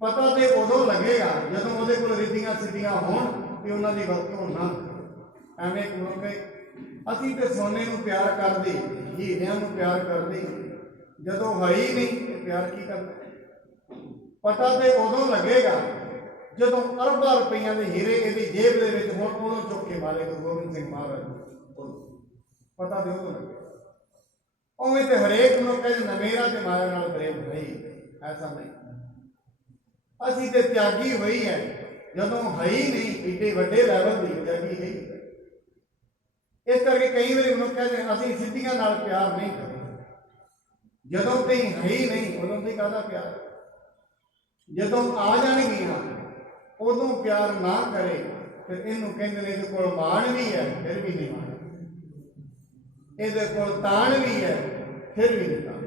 ਪਤਾ ਤੇ ਉਦੋਂ ਲੱਗੇਗਾ ਜਦੋਂ ਉਹਦੇ ਕੋਲ ਰਿੱਧੀਆਂ ਸਿੱਧੀਆਂ ਹੋਣ ਤੇ ਉਹਨਾਂ ਦੀ ਵਰਤੋਂ ਨਾ। ਐਵੇਂ ਕਹੋਗੇ ਅਸੀਂ ਤੇ ਸੋਨੇ ਨੂੰ ਪਿਆਰ ਕਰਦੇ, ਹੀਰਿਆਂ ਨੂੰ ਪਿਆਰ ਕਰਦੇ, ਜਦੋਂ ਹੈ ਹੀ ਨਹੀਂ ਤੇ ਪਿਆਰ ਕੀ ਕਰਨਾ। ਪਤਾ ਤੇ ਉਦੋਂ ਲੱਗੇਗਾ ਜਦੋਂ ਅਰਬਾਂ ਰੁਪਈਆਂ ਦੇ ਹੀਰੇ ਇਹਦੀ ਜੇਬ ਦੇ ਵਿੱਚ ਹੋਣ, ਉਦੋਂ ਚੁੱਕ ਕੇ ਮਾਰੇ ਗੁਰੂ ਗੋਬਿੰਦ ਸਿੰਘ ਮਹਾਰਾਜ ਪਤਾ ਤੇ ਉਦੋਂ ਲੱਗੇਗਾ। ਉਵੇਂ ਤੇ ਹਰੇਕ ਨੂੰ ਕਹਿੰਦੇ ਨਵੇਰਾ ਤੇ ਮਾਇਆ ਨਾਲ ਪ੍ਰੇਮ ਨਹੀਂ, ਐਸਾ ਨਹੀਂ। ਅਸੀਂ ਤੇ ਤਿਆਗੀ ਹੋਈ ਹੈ ਜਦੋਂ ਹੈ ਹੀ ਨਹੀਂ, ਏਡੇ ਵੱਡੇ ਲੈਵਲ ਦੀ ਤਿਆਗੀ ਹੈ। ਇਸ ਕਰਕੇ ਕਈ ਵਾਰੀ ਮਨੁੱਖ ਕਹਿੰਦੇ ਅਸੀਂ ਸਿੱਧੀਆਂ ਨਾਲ ਪਿਆਰ ਨਹੀਂ ਕਰਦੇ। ਜਦੋਂ ਤੇ ਹੈ ਹੀ ਨਹੀਂ ਉਦੋਂ ਤੇ ਕਾਹਦਾ ਪਿਆਰ। ਜਦੋਂ ਆ ਜਾਣਗੀਆਂ ਉਦੋਂ ਪਿਆਰ ਨਾ ਕਰੇ ਫਿਰ ਇਹਨੂੰ ਕਹਿੰਦੇ ਨੇ ਇਹਦੇ ਕੋਲ ਮਾਣ ਵੀ ਹੈ ਫਿਰ ਵੀ ਨਹੀਂ ਮਾਣ, ਇਹਦੇ ਕੋਲ ਤਾਣ ਵੀ ਹੈ ਫਿਰ ਵੀ ਨਹੀਂ ਤਾਣ।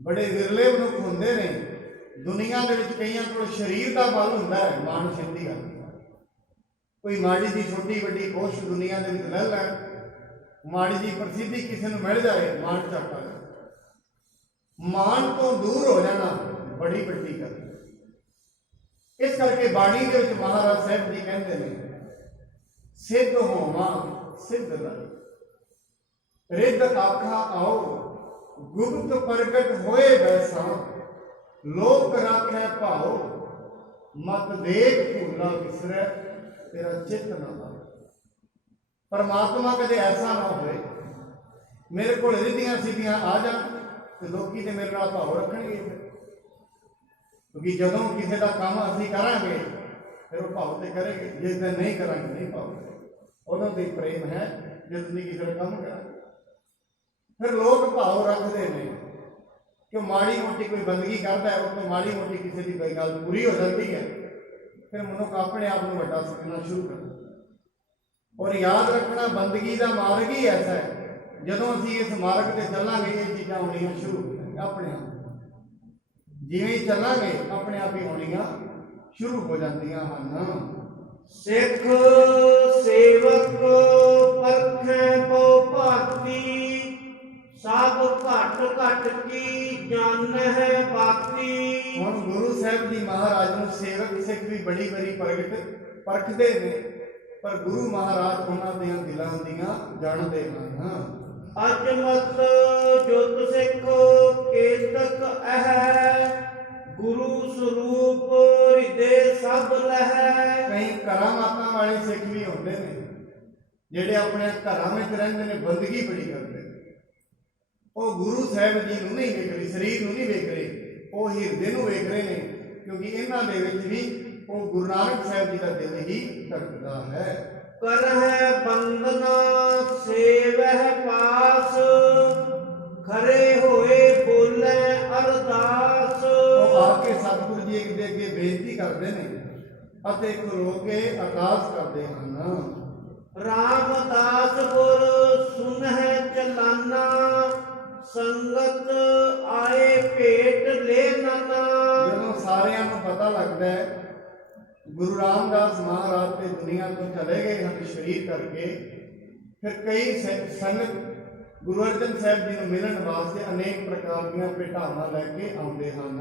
ਬੜੇ ਵਿਰਲੇ ਮਨੁੱਖ ਹੁੰਦੇ ਨੇ ਦੁਨੀਆ ਦੇ ਵਿੱਚ, ਕਈਆਂ ਕੋਲ ਸਰੀਰ ਦਾ ਬਲ ਹੁੰਦਾ ਹੈ, ਮਾਣ ਸਿੱਧੀ ਗੱਲ। ਕੋਈ ਮਾੜੀ ਦੀ ਛੋਟੀ ਵੱਡੀ ਕੋਸ਼ਿਸ਼ ਦੁਨੀਆ ਦੇ ਵਿੱਚ ਲੈ ਲੈਣ, ਮਾੜੀ ਦੀ ਪ੍ਰਸਿੱਧੀ ਕਿਸੇ ਨੂੰ ਮਿਲ ਜਾਏ ਮਾਣ ਝੱਟ ਆ ਜਾਏ। ਮਾਣ ਤੋਂ ਦੂਰ ਹੋ ਜਾਣਾ ਬੜੀ ਵੱਡੀ ਗੱਲ। ਇਸ ਕਰਕੇ ਬਾਣੀ ਦੇ ਵਿੱਚ ਮਹਾਰਾਜ ਸਾਹਿਬ ਜੀ ਕਹਿੰਦੇ ਨੇ ਸਿੱਧ ਹੋਵਾਂ ਸਿੱਧ ਲਾਈ, ਰਿੱਧ ਆਖਾ ਆਓ ਗੁਪਤ ਪ੍ਰਗਟ ਹੋਏ ਵੈਸਾ, ਲੋਕ ਰਾਖੈ ਭਾਉ ਮਤ ਦੇਖ ਭੂਲਾ ਵਿਸਰੈ, ਤੇਰਾ ਚਿੱਤ ਨਾ ਲਾਵੇ। ਪਰਮਾਤਮਾ ਕਦੇ ਐਸਾ ਨਾ ਹੋਵੇ ਮੇਰੇ ਕੋਲ ਰਿੱਧੀਆਂ ਸਿੱਧੀਆਂ ਆ ਜਾਣ ਤੇ ਲੋਕੀ ਤੇ ਮੇਰੇ ਨਾਲ ਭਾਵ ਰੱਖਣਗੇ। ਕਿਉਂਕਿ ਜਦੋਂ ਕਿਸੇ ਦਾ ਕੰਮ ਅਸੀਂ ਕਰਾਂਗੇ ਫਿਰ ਉਹ ਭਾਵ ਤੇ ਕਰੇਗੇ, ਜੇ ਤਾਂ ਨਹੀਂ ਕਰਾਂਗੇ ਨਹੀਂ ਭਾਵ ਕਰੇਗੇ। ਉਦੋਂ ਤੇ ਪ੍ਰੇਮ ਹੈ ਜੇ ਤੁਸੀਂ ਕਿਸੇ ਦਾ ਕੰਮ ਕਰਾਂਗੇ। ਫਿਰ ਲੋਕ ਭਾਵ ਰੱਖਦੇ ਨੇ ਕਿ ਮਾੜੀ ਮੋਟੀ ਕੋਈ ਬੰਦਗੀ ਕਰਦਾ ਹੈ, ਉਹ ਤੋਂ ਮਾੜੀ ਮੋਟੀ ਕਿਸੇ ਦੀ ਕੋਈ ਗੱਲ ਪੂਰੀ ਹੋ ਜਾਂਦੀ ਹੈ, ਫਿਰ ਮਨੁੱਖ ਆਪਣੇ ਆਪ ਨੂੰ ਵੱਡਾ ਸਮਝਣਾ ਸ਼ੁਰੂ ਕਰ ਦਿੰਦਾ। ਔਰ ਯਾਦ ਰੱਖਣਾ ਬੰਦਗੀ ਦਾ ਮਾਰਗ ਹੀ ਐਸਾ ਹੈ, ਜਦੋਂ ਅਸੀਂ ਇਸ ਮਾਰਗ ਤੇ ਚੱਲਾਂਗੇ ਇਹ ਚੀਜ਼ਾਂ ਆਉਣੀਆਂ ਸ਼ੁਰੂ ਹੋ ਆਪਣੇ ਆਪ। ਜਿਵੇਂ ਹੀ ਚੱਲਾਂਗੇ ਆਪਣੇ ਆਪ ਹੀ ਆਉਣੀਆਂ ਸ਼ੁਰੂ ਹੋ ਜਾਂਦੀਆਂ ਹਨ। ਸਿੱਖ ਸੇਵਕ ਪਰਖੈ ਪਉ ਭਾਤੀ, ਸਭ ਘਟ ਘਟ ਕੀ ਜਾਣੈ ਬਾਤੀ। ਹੁਣ ਗੁਰੂ ਸਾਹਿਬ ਜੀ ਮਹਾਰਾਜ ਨੂੰ ਸੇਵਕ ਸਿੱਖ ਵੀ ਬੜੀ ਬੜੀ ਪਰਖਦੇ ਨੇ, ਪਰ ਗੁਰੂ ਮਹਾਰਾਜ ਉਹਨਾਂ ਦੀਆਂ ਦਿਲਾਂ ਦੀਆਂ ਜਾਣਦੇ ਹਨ। ਅਜਮਤ ਜੁਤ ਸਿੱਖ ਕੇਤਕ ਅਹਿ, ਗੁਰੂ ਸਰੂਪ ਹਿਰਦੇ ਸਭ ਲਹੈ। ਕਈ ਕਰਾਮਾਤਾਂ ਵਾਲੇ ਸਿੱਖ ਵੀ ਹੁੰਦੇ ਨੇ ਜਿਹੜੇ ਆਪਣੇ ਘਰਾਂ ਵਿੱਚ ਰਹਿੰਦੇ ਨੇ, ਬੰਦਗੀ ਬੜੀ ਕਰਦੇ ਨੇ। ਉਹ ਗੁਰੂ ਸਾਹਿਬ ਜੀ ਨੂੰ ਨਹੀਂ ਵੇਖ ਰਹੇ, ਸਰੀਰ ਨੂੰ ਨਹੀਂ ਵੇਖ ਰਹੇ, ਉਹ ਹਿਰਦੇ ਨੂੰ ਵੇਖ ਰਹੇ ਨੇ, ਕਿਉਂਕਿ ਇਹਨਾਂ ਦੇ ਵਿੱਚ ਵੀ ਉਹ ਗੁਰੂ ਨਾਨਕ ਸਾਹਿਬ ਜੀ ਦਾ ਦਿਲ ਹੀ ਧੜਕਦਾ ਹੈ। ਕਰਹਿ ਬੰਦਨਾ ਸੇਵਹਿ ਪਾਸ, ਖਰੇ ਹੋਏ ਬੋਲੇ ਅਰਦਾਸ। ਉਹ ਆ ਕੇ ਸਤਿਗੁਰੂ ਜੀ ਦੇ ਅੱਗੇ ਬੇਨਤੀ ਕਰਦੇ ਨੇ ਅਤੇ ਖਲੋ ਕੇ ਅਰਦਾਸ ਕਰਦੇ ਹਨ। ਰਾਮਦਾਸ ਗੁਰ ਸੁਨਹਿ ਚਲਾਨਾ, ਸੰਗਤ ਆਏ ਭੇਟ ਲੈ ਨਾਨਾ। ਜਦੋਂ ਸਾਰਿਆਂ ਨੂੰ ਪਤਾ ਲੱਗਦਾ ਹੈ ਗੁਰੂ ਰਾਮਦਾਸ ਮਹਾਰਾਜ ਤੇ ਦੁਨੀਆ ਤੋਂ ਚਲੇ ਗਏ ਹਨ ਸਰੀਰ ਕਰਕੇ, ਫਿਰ ਕਈ ਸੰਗਤ ਗੁਰੂ ਅਰਜਨ ਸਾਹਿਬ ਜੀ ਨੂੰ ਮਿਲਣ ਵਾਸਤੇ ਅਨੇਕ ਪ੍ਰਕਾਰ ਦੀਆਂ ਭੇਟਾਵਾਂ ਲੈ ਕੇ ਆਉਂਦੇ ਹਨ।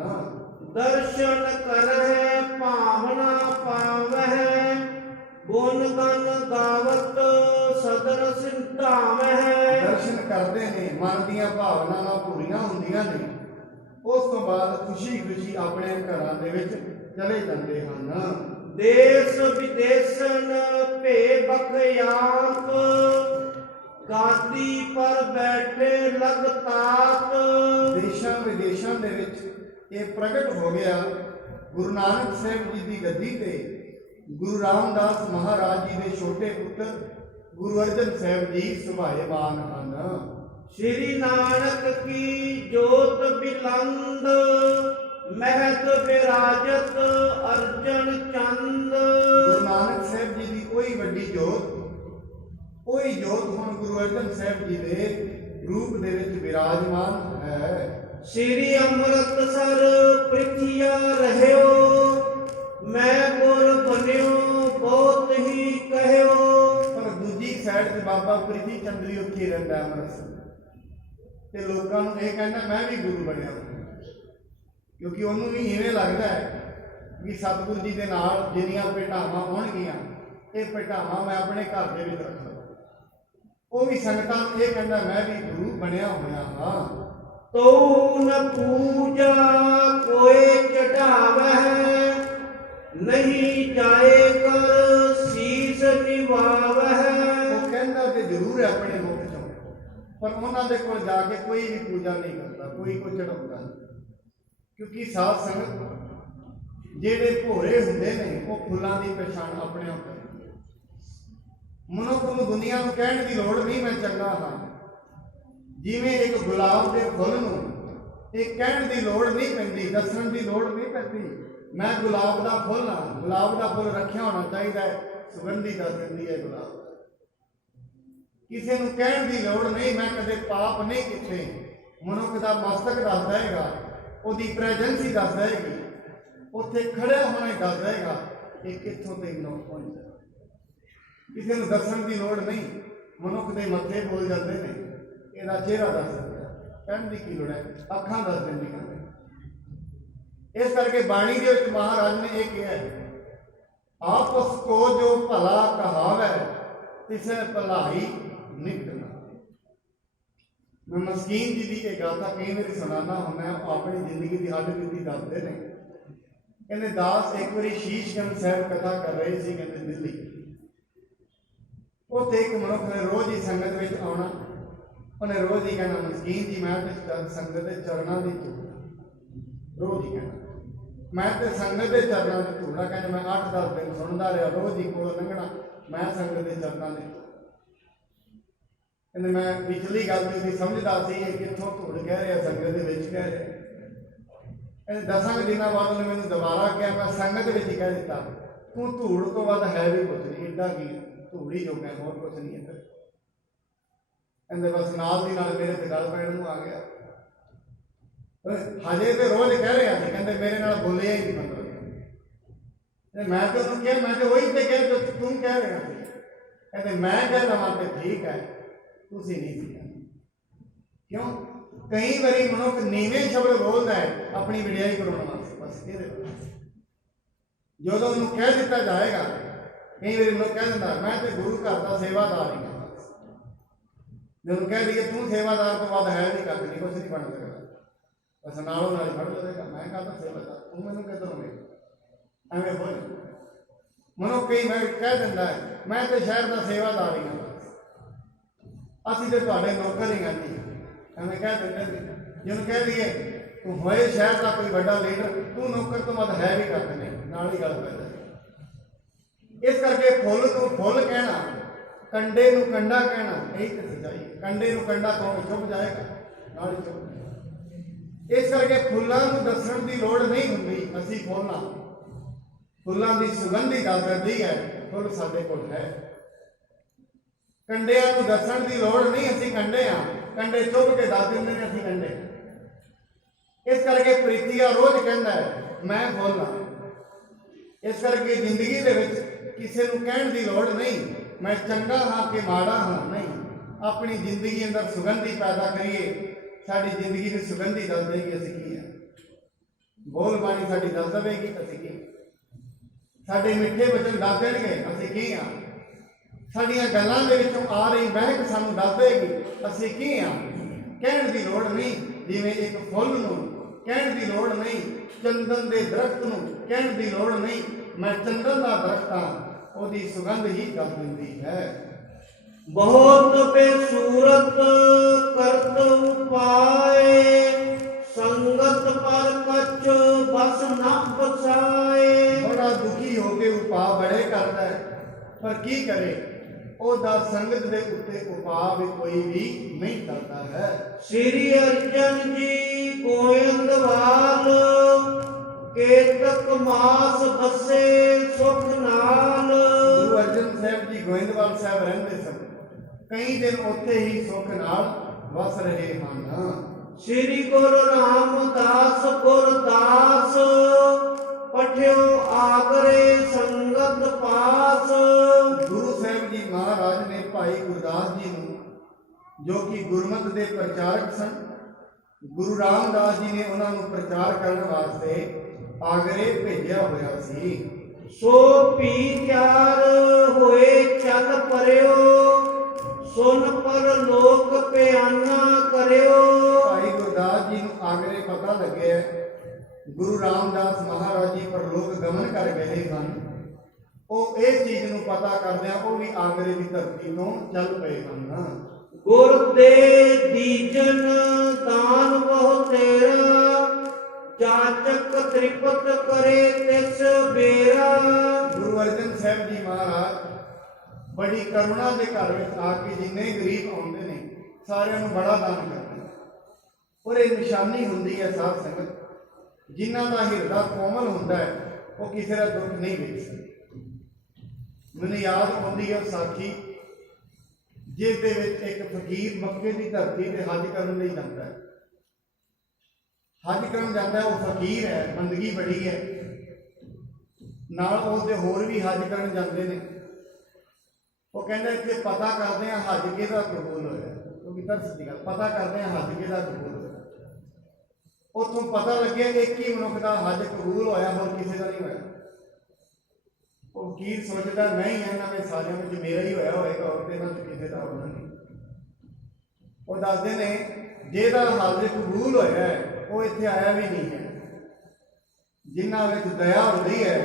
ਦਰਸ਼ਨ ਕਰਹਿ ਭਾਵਨਾ ਪਾਵਹਿ, ਗੁਣ ਗਨ ਗਾਵਤ ਸਦਨ ਸਿੰਧਾਵਹਿ। ਦਰਸ਼ਨ ਕਰਦੇ ਨੇ, ਮਨ ਦੀਆਂ ਭਾਵਨਾਵਾਂ ਪੂਰੀਆਂ ਹੁੰਦੀਆਂ ਨੇ, ਉਸ ਤੋਂ ਬਾਅਦ ਖੁਸ਼ੀ ਖੁਸ਼ੀ ਆਪਣੇ ਘਰਾਂ ਦੇ ਵਿੱਚ ਚਲੇ ਜਾਂਦੇ ਹਨ। ਦੇਸ ਵਿਦੇਸਨ ਭੇ ਬਖਿਆਤ, ਗਾਦੀ ਪਰ ਬੈਠੇ ਲਗਤਾਤ। ਦੇਸ਼ਾਂ ਵਿਦੇਸ਼ਾਂ ਦੇ ਵਿੱਚ ਇਹ ਪ੍ਰਗਟ ਹੋ ਗਿਆ। ਗੁਰੂ ਨਾਨਕ ਸਾਹਿਬ ਜੀ ਦੀ ਗੱਦੀ ਤੇ ਗੁਰੂ ਰਾਮਦਾਸ ਮਹਾਰਾਜ ਜੀ ਦੇ ਛੋਟੇ ਪੁੱਤਰ ਗੁਰੂ ਅਰਜਨ ਸਾਹਿਬ ਜੀ ਸੁਭਾਏਮਾਨ ਹਨ। ਸ੍ਰੀ ਨਾਨਕ ਕੀ ਜੋਤ ਬਿਲੰਦ, ਮਹਿਤ ਵਿਰਾਜਤ ਅਰਜਨ ਚੰਦ। ਗੁਰੂ ਨਾਨਕ ਸਾਹਿਬ ਜੀ ਦੀ ਕੋਈ ਵੱਡੀ ਜੋਤ, ਕੋਈ ਜੋਤ ਹੁਣ ਗੁਰੂ ਅਰਜਨ ਸਾਹਿਬ ਜੀ ਦੇ ਰੂਪ ਦੇ ਵਿੱਚ ਵਿਰਾਜਮਾਨ ਹੈ। ਸ੍ਰੀ ਅੰਮ੍ਰਿਤਸਰ ਪ੍ਰਿਥਿਆ ਰਹਿਓ, ਮੈਂ ਗੁਰ ਬਣਿਓ ਬਹੁਤ ਹੀ ਕਹਿਓ। ਪਰ ਦੂਜੀ ਸਾਈਡ ਤੇ ਬਾਬਾ ਪ੍ਰਿਥੀ ਚੰਦ ਵੀ ਉੱਥੇ ਹੀ ਰਹਿੰਦਾ ਅੰਮ੍ਰਿਤਸਰ, ਤੇ ਲੋਕਾਂ ਨੂੰ ਇਹ ਕਹਿੰਦਾ ਮੈਂ ਵੀ ਗੁਰੂ ਬਣਿਆ, ਕਿਉਂਕਿ ਉਹਨੂੰ ਵੀ ਇਵੇਂ ਲੱਗਦਾ ਹੈ ਵੀ ਸਤਿਗੁਰੂ ਜੀ ਦੇ ਨਾਲ ਜਿੰਨੀਆਂ ਭੇਟਾਵਾਂ ਹੋਣਗੀਆਂ, ਇਹ ਭੇਟਾਵਾਂ ਮੈਂ ਆਪਣੇ ਘਰ ਦੇ ਵਿੱਚ ਰੱਖਾਂ। ਉਹ ਵੀ ਸੰਗਤਾਂ ਨੂੰ ਇਹ ਕਹਿੰਦਾ ਮੈਂ ਵੀ ਗੁਰੂ ਬਣਿਆ ਹੋਇਆ ਹਾਂ। ਤੋ ਨ ਪੂਜਾ ਕੋਏ ਚੜਾਵਹਿ, ਨਹੀਂ ਜਾਏ ਕਰ ਸੀਸ ਨਿਵਾਵਹਿ। ਉਹ ਕਹਿੰਦਾ ਤੇ ਜ਼ਰੂਰ ਹੈ ਆਪਣੇ ਮੁਖ ਚੋਂ, ਪਰ ਉਹਨਾਂ ਦੇ ਕੋਲ ਜਾ ਕੇ ਕੋਈ ਵੀ ਪੂਜਾ ਨਹੀਂ ਕਰਦਾ, ਕੋਈ ਚੜਾਉਂਦਾ ਨਹੀਂ। ਕਿਉਂਕਿ ਸਾਧ ਸੰਗਤ ਜਿਹੜੇ ਭੋਰੇ ਹੁੰਦੇ ਨੇ ਉਹ ਫੁੱਲਾਂ ਦੀ ਪਛਾਣ ਆਪਣੇ ਆਪ ਕਰਦੇ। ਮਨੁੱਖ ਨੂੰ ਦੁਨੀਆ ਨੂੰ ਕਹਿਣ ਦੀ ਲੋੜ ਨਹੀਂ ਮੈਂ ਚੰਗਾ ਹਾਂ। ਜਿਵੇਂ ਇੱਕ ਗੁਲਾਬ ਦੇ ਫੁੱਲ ਨੂੰ ਇਹ ਕਹਿਣ ਦੀ ਲੋੜ ਨਹੀਂ ਪੈਂਦੀ, ਦੱਸਣ ਦੀ ਲੋੜ ਨਹੀਂ ਪੈਂਦੀ ਮੈਂ ਗੁਲਾਬ ਦਾ ਫੁੱਲ ਹਾਂ। ਗੁਲਾਬ ਦਾ ਫੁੱਲ ਰੱਖਿਆ ਹੋਣਾ ਚਾਹੀਦਾ ਹੈ, ਸੁਗੰਧੀ ਦੱਸ ਦਿੰਦੀ ਹੈ ਗੁਲਾਬ। ਕਿਸੇ ਨੂੰ ਕਹਿਣ ਦੀ ਲੋੜ ਨਹੀਂ ਮੈਂ ਕਦੇ ਪਾਪ ਨਹੀਂ ਕੀਤੇ। ਮਨੁੱਖ ਦਾ ਮਸਤਕ ਦੱਸ ਦੇਗਾ, ਉਹਦੀ ਪ੍ਰੈਜੈਂਸ ਹੀ ਦੱਸ ਦੇਗੀ, ਉੱਥੇ ਖੜਿਆ ਹੋਣਾ ਹੀ ਦੱਸ ਦੇਗਾ ਇਹ ਕਿੱਥੋਂ ਤੇ ਮਨੁੱਖ ਪਹੁੰਚਦਾ। ਕਿਸੇ ਨੂੰ ਦੱਸਣ ਦੀ ਲੋੜ ਨਹੀਂ। ਮਨੁੱਖ ਦੇ ਮੱਥੇ ਬੋਲ ਜਾਂਦੇ ਨੇ, ਇਹਦਾ ਚਿਹਰਾ ਦੱਸ ਦਿੰਦਾ, ਕਹਿਣ ਦੀ ਕੀ ਲੋੜ ਹੈ, ਅੱਖਾਂ ਦੱਸ ਦਿੰਦੀਆਂ ਨੇ। ਇਸ ਕਰਕੇ ਬਾਣੀ ਦੇ ਵਿੱਚ ਮਹਾਰਾਜ ਨੇ ਇਹ ਕਿਹਾ ਆਪਸ ਕੋ ਜੋ ਭਲਾ ਕਹਾਵੈ ਤਿਸੈ ਭਲਾਈ ਨਿਕਟਣਾ। ਮੈਂ ਮਸਕੀਨ ਜੀ ਦੀ ਇਹ ਗਾਥਾ ਕਈ ਵਾਰੀ ਸੁਣਾਉਂਦਾ ਹੁੰਦਾ, ਆਪਣੀ ਜ਼ਿੰਦਗੀ ਦੀ ਹੱਡ ਬੀਤੀ ਦੱਸਦੇ ਨੇ। ਕਹਿੰਦੇ ਦਾਸ ਇੱਕ ਵਾਰੀ ਸ਼ੀਸ਼ਗੰਜ ਸਾਹਿਬ ਕਥਾ ਕਰ ਰਹੇ ਸੀ, ਕਹਿੰਦੇ ਦਿੱਲੀ। ਉੱਥੇ ਇੱਕ ਮਨੁੱਖ ਨੇ ਰੋਜ਼ ਹੀ ਸੰਗਤ ਵਿੱਚ ਆਉਣਾ, ਉਹਨੇ ਰੋਜ਼ ਹੀ ਕਹਿਣਾ ਮਸਕੀਨ ਜੀ ਮੈਂ ਤੇ ਸੰਗਤ ਦੇ ਚਰਨਾਂ ਦੀ ਧੂੜ, ਰੋਜ਼ ਹੀ ਕਹਿਣਾ ਮੈਂ ਤੇ ਸੰਗਤ ਦੇ ਚਰਨਾਂ ਦੀ ਧੂੜ। ਕਹਿੰਦੇ ਮੈਂ 8-10 ਦਿਨ ਸੁਣਦਾ ਰਿਹਾ, ਰੋਜ਼ ਹੀ ਕੋਲ ਲੰਘਣਾ ਮੈਂ ਸੰਗਤ ਦੇ ਚਰਨਾਂ ਦੀ। ਕਹਿੰਦੇ ਮੈਂ ਪਿਛਲੀ ਗੱਲ ਤੁਸੀਂ ਸਮਝਦਾ ਸੀ ਇਹ ਕਿੱਥੋਂ ਧੂੜ ਕਹਿ ਰਿਹਾ, ਸੰਗਤ ਦੇ ਵਿੱਚ ਕਹਿ ਰਿਹਾ। ਕਹਿੰਦੇ 10 ਦਿਨਾਂ ਬਾਅਦ ਉਹਨੇ ਮੈਨੂੰ ਦੁਬਾਰਾ ਕਿਹਾ, ਮੈਂ ਸੰਗਤ ਵਿੱਚ ਹੀ ਕਹਿ ਦਿੱਤਾ ਤੂੰ ਧੂੜ ਤੋਂ ਵੱਧ ਹੈ ਵੀ ਕੁਛ ਨਹੀਂ, ਏਡਾ ਕੀ ਧੂੜ ਹੀ ਜੋਗਾ, ਹੋਰ ਕੁਛ ਨਹੀਂ ਇੱਧਰ। ਕਹਿੰਦੇ ਬਸ ਨਾਲ ਦੀ ਨਾਲ ਮੇਰੇ ਤੇ ਗੱਲ ਪੈਣ ਨੂੰ ਆ ਗਿਆ। ਹਜੇ ਤੇ ਰੋਜ਼ ਕਹਿ ਰਿਹਾ ਸੀ, ਕਹਿੰਦੇ ਮੇਰੇ ਨਾਲ ਬੋਲਿਆ ਹੀ ਨਹੀਂ ਮਤਲਬ। ਮੈਂ ਤਾਂ ਉਹਨੂੰ ਕਿਹਾ ਮੈਂ ਤੇ ਉਹੀ ਤੇ ਕਿਹਾ ਜੋ ਤੂੰ ਕਹਿ ਰਿਹਾ ਸੀ। ਕਹਿੰਦੇ ਮੈਂ ਕਹਿ ਲਵਾਂ ਤੇ ਠੀਕ ਹੈ, ਤੁਸੀਂ ਨਹੀਂ ਸੀ। ਕਿਉਂ? ਕਈ ਵਾਰੀ ਮਨੁੱਖ ਨੀਵੇਂ ਸ਼ਬਦ ਬੋਲਦਾ ਹੈ ਆਪਣੀ ਵਿੜਾਈ ਕਰਾਉਣ ਵਾਸਤੇ, ਬਸ ਇਹਦੇ ਜਦੋਂ ਉਹਨੂੰ ਕਹਿ ਦਿੱਤਾ ਜਾਏਗਾ। ਕਈ ਵਾਰੀ ਮਨੁੱਖ ਕਹਿ ਦਿੰਦਾ ਮੈਂ ਤੇ ਗੁਰੂ ਘਰ ਦਾ ਸੇਵਾਦਾਰ ਹੀ ਹਾਂ। ਜਦੋਂ ਕਹਿ ਦਈਏ ਤੂੰ ਸੇਵਾਦਾਰ ਤੋਂ ਵੱਧ ਹੈ ਨਹੀਂ, ਕੱਖ ਨਹੀਂ, ਕੁਛ ਨਹੀਂ ਬਣ ਸਕਦਾ, ਬਸ ਨਾਲੋਂ ਨਾਲ ਫੜ ਲਵੇਗਾ ਮੈਂ ਕਾਹਦਾ ਸੇਵਾਦਾਰ, ਤੂੰ ਮੈਨੂੰ ਕਿੱਧਰੋਂ ਮਿਲ ਐਵੇਂ ਬੋਲ। ਮਨੁੱਖ ਕਈ ਮੈਂ ਕਹਿ ਦਿੰਦਾ ਮੈਂ ਤੇ ਸ਼ਹਿਰ ਦਾ ਸੇਵਾਦਾਰ ਹੀ ਹਾਂ, ਅਸੀਂ ਤੇ ਤੁਹਾਡੇ ਨੌਕਰ ਹੀ ਹਾਂ ਜੀ, ਐਵੇਂ ਕਹਿ ਦਿੰਦੇ ਨੇ। ਜਿਹਨੂੰ ਕਹਿ ਦਈਏ ਤੂੰ ਹੋਏ ਸ਼ਹਿਰ ਦਾ ਕੋਈ ਵੱਡਾ ਲੀਡਰ, ਤੂੰ ਨੌਕਰ ਤੋਂ ਵੱਧ ਹੈ ਵੀ ਕੱਖ ਨਹੀਂ, ਨਾਲ ਹੀ ਗੱਲ ਪੈ ਜਾਂਦੀ। ਇਸ ਕਰਕੇ ਫੁੱਲ ਨੂੰ ਫੁੱਲ ਕਹਿਣਾ, ਕੰਡੇ ਨੂੰ ਕੰਡਾ ਕਹਿਣਾ, ਇਹੀ ਤੇ ਸੱਚਾਈ। ਕੰਡੇ ਨੂੰ ਕੰਡਾ ਕਹੋਗੇ ਚੁੱਪ ਜਾਏਗਾ, ਨਾਲ ਹੀ ਚੁੱਪ। ਇਸ ਕਰਕੇ ਫੁੱਲਾਂ ਨੂੰ ਦੱਸਣ ਦੀ ਲੋੜ ਨਹੀਂ ਹੁੰਦੀ। ਅਸੀਂ ਫੁੱਲਾਂ ਦੀ ਸੁਗੰਧੀ ਦੱਸ ਦਿੰਦੀ ਹੈ, ਫੁੱਲ ਸਾਡੇ ਕੋਲ ਹੈ। ਕੰਡਿਆਂ ਨੂੰ ਦੱਸਣ ਦੀ ਲੋੜ ਨਹੀਂ, ਅਸੀਂ ਕੰਡੇ ਹਾਂ, ਕੰਡੇ ਚੁੱਪ ਕੇ ਦੱਸ ਦਿੰਦੇ ਨੇ ਅਸੀਂ ਕੰਡੇ। ਇਸ ਕਰਕੇ ਪ੍ਰੀਤੀਆ ਰੋਜ਼ ਕਹਿੰਦਾ ਹੈ ਮੈਂ ਫੁੱਲ ਹਾਂ। ਇਸ ਕਰਕੇ ਜ਼ਿੰਦਗੀ ਦੇ ਵਿੱਚ ਕਿਸੇ ਨੂੰ ਕਹਿਣ ਦੀ ਲੋੜ ਨਹੀਂ ਮੈਂ ਚੰਗਾ ਹਾਂ ਕਿ ਮਾੜਾ ਹਾਂ, ਨਹੀਂ। ਆਪਣੀ ਜ਼ਿੰਦਗੀ ਅੰਦਰ ਸੁਗੰਧੀ ਪੈਦਾ ਕਰੀਏ। ਸਾਡੀ ਜ਼ਿੰਦਗੀ ਦੀ ਸੁਗੰਧੀ ਦੱਸ ਦੇਗੀ ਅਸੀਂ ਕੀ ਹਾਂ। ਬੋਲ ਬਾਣੀ ਸਾਡੀ ਦੱਸ ਦੇਵੇਗੀ ਅਸੀਂ ਕੀ। ਸਾਡੇ ਮਿੱਠੇ ਵਚਨ ਦੱਸ ਦੇਣਗੇ ਅਸੀਂ ਕੀ ਹਾਂ। ਸਾਡੀਆਂ ਗੱਲਾਂ ਦੇ ਵਿੱਚੋਂ ਆ ਰਹੀ ਮਹਿਕ ਸਾਨੂੰ ਦੱਸ ਦੇਗੀ ਅਸੀਂ ਕੀ ਹਾਂ। ਕਹਿਣ ਦੀ ਲੋੜ ਨਹੀਂ ਜਿਵੇਂ ਇੱਕ ਫੁੱਲ ਨੂੰ, ਕਹਿਣ ਦੀ ਲੋੜ ਨਹੀਂ ਚੰਦਨ ਦੇ ਦਰਖਤ ਨੂੰ, ਕਹਿਣ ਦੀ ਲੋੜ ਨਹੀਂ ਮੈਂ ਚੰਦਨ ਦਾ ਦਰਖਤ ਹਾਂ। ਉਹਦੀ ਸੁਗੰਧ ਹੀ ਦੱਸ ਦਿੰਦੀ ਹੈ। ਬਹੁਤ ਬੇਸੂਰਤ ਕਰਤ ਉਪਾਏ, ਸੰਗਤ ਪਰ ਕਛ ਬਸ ਨਾ ਬਸਾਏ। ਬੜਾ ਦੁਖੀ ਹੋ ਕੇ ਉਪਾਅ ਬੜੇ ਕਰਦਾ ਹੈ, ਪਰ ਕੀ ਕਰੇ, ਉਹਦਾ ਸੰਗਤ ਦੇ ਉੱਤੇ ਉਪਾਅ ਵੀ ਕੋਈ ਵੀ ਨਹੀਂ ਕਰਦਾ ਹੈ। ਸ੍ਰੀ ਅਰਜਨ ਜੀ ਗੋਇੰਦਵਾਲ, ਕੇਤਕ ਮਾਸ ਬਸੇ ਸੁਖ ਨਾਲ। ਗੁਰੂ ਅਰਜਨ ਸਾਹਿਬ ਜੀ ਗੋਇੰਦਵਾਲ ਸਾਹਿਬ ਰਹਿੰਦੇ ਸਨ। ਕਈ ਦਿਨ ਉੱਥੇ ਹੀ ਸੁਖ ਨਾਲ ਵਸ ਰਹੇ ਹਨ। ਸ੍ਰੀ ਗੁਰੂ ਰਾਮਦਾਸ ਗੁਰਦਾਸ, ਪਠਿਓ ਆਗਰੇ ਸੰਗਤ ਪਾਸ। ਗੁਰੂ ਸਾਹਿਬ ਜੀ ਮਹਾਰਾਜ ਨੇ ਭਾਈ ਗੁਰਦਾਸ ਜੀ ਨੂੰ, ਜੋ ਕਿ ਗੁਰਮਤਿ ਦੇ ਪ੍ਰਚਾਰਕ ਸਨ, ਗੁਰੂ ਰਾਮਦਾਸ ਜੀ ਨੇ ਉਹਨਾਂ ਨੂੰ ਪ੍ਰਚਾਰ ਕਰਨ ਵਾਸਤੇ ਆਗਰੇ ਭੇਜਿਆ ਹੋਇਆ ਸੀ। ਸੋ ਪੀ ਤਿਆਰ ਹੋਏ ਚੱਲ ਪਰਿਓ, ਸੁਨ ਪਰ ਲੋਕ ਪਿਆਨਾ ਕਰਿਓ। ਭਾਈ ਗੁਰਦਾਸ ਜੀ ਨੂੰ ਆਗਰੇ ਪਤਾ ਲੱਗਿਆ ਗੁਰੂ ਰਾਮਦਾਸ ਮਹਾਰਾਜ ਜੀ ਪਰਲੋਕ ਗਮਨ ਕਰ ਗਏ ਹਨ। ਉਹ ਇਹ ਚੀਜ਼ ਨੂੰ ਪਤਾ ਕਰਦਿਆਂ ਉਹ ਵੀ ਆਗਰੇ ਦੀ ਧਰਤੀ ਤੋਂ ਚੱਲ ਪਏ ਹਨ। ਗੁਰ ਦੇ ਦੀਜਨ ਦਾਨ ਬਹੁ ਤੇਰਾ, ਜਾਚਕ ਤ੍ਰਿਪਤ ਕਰੇ ਤਿਸ ਬੇਰਾ। ਗੁਰੂ ਅਰਜਨ ਸਾਹਿਬ ਜੀ ਮਹਾਰਾਜ ਬੜੀ ਕਰੁਣਾ ਦੇ ਘਰ ਵਿੱਚ ਆ ਕੇ ਜਿੰਨੇ ਗਰੀਬ ਆਉਂਦੇ ਨੇ ਸਾਰਿਆਂ ਨੂੰ ਬੜਾ ਦਾਨ ਕਰਦੇ ਨੇ। ਔਰ ਇਹ ਨਿਸ਼ਾਨੀ ਹੁੰਦੀ ਹੈ ਸਾਧ ਸੰਗਤ, ਜਿਨ੍ਹਾਂ ਦਾ ਹਿਰਦਾ ਕੋਮਲ ਹੁੰਦਾ ਹੈ ਉਹ ਕਿਸੇ ਦਾ ਦੁੱਖ ਨਹੀਂ ਵੇਖ ਸਕਦੇ। ਮੈਨੂੰ ਯਾਦ ਆਉਂਦੀ ਹੈ ਸਾਖੀ, ਜਿਸ ਦੇ ਵਿੱਚ ਇੱਕ ਫਕੀਰ ਮੱਕੇ ਦੀ ਧਰਤੀ ਤੇ ਹੱਜ ਕਰਨ ਲਈ ਜਾਂਦਾ ਹੈ। ਹੱਜ ਕਰਨ ਜਾਂਦਾ, ਉਹ ਫਕੀਰ ਹੈ, ਬੰਦਗੀ ਬੜੀ ਹੈ, ਨਾਲ ਉਹਦੇ ਹੋਰ ਵੀ ਹੱਜ ਕਰਨ ਜਾਂਦੇ ਨੇ। ਉਹ ਕਹਿੰਦਾ ਇੱਥੇ ਪਤਾ ਕਰਦੇ ਹਾਂ ਹੱਜ ਕਿਹਦਾ ਕਬੂਲ ਹੋਇਆ, ਕਿਉਂਕਿ ਤਰਸ ਦੀ ਗੱਲ, ਪਤਾ ਕਰਦੇ ਹਾਂ ਹੱਜ ਕਿਹਦਾ ਕਬੂਲ ਹੋਇਆ। ਉੱਥੋਂ ਪਤਾ ਲੱਗਿਆ ਇੱਕ ਹੀ ਮਨੁੱਖ ਦਾ ਹੱਜ ਕਬੂਲ ਹੋਇਆ, ਹੋਰ ਕਿਸੇ ਦਾ ਨਹੀਂ ਹੋਇਆ। ਉਹ ਫਕੀਰ ਸੋਚਦਾ ਨਹੀਂ ਇਹਨਾਂ ਵਿੱਚ ਸਾਰਿਆਂ ਵਿੱਚ ਮੇਰਾ ਹੀ ਹੋਇਆ ਹੋਏਗਾ, ਹੋਰ ਤੇ ਇਹਨਾਂ ਕਿਸੇ ਦਾ ਹੋਣਾ ਨਹੀਂ। ਉਹ ਦੱਸਦੇ ਨੇ ਜਿਹਦਾ ਹੱਜ ਕਬੂਲ ਹੋਇਆ ਹੈ ਉਹ ਇੱਥੇ ਆਇਆ ਵੀ ਨਹੀਂ ਹੈ। ਜਿਨ੍ਹਾਂ ਵਿੱਚ ਦਇਆ ਹੁੰਦੀ ਹੈ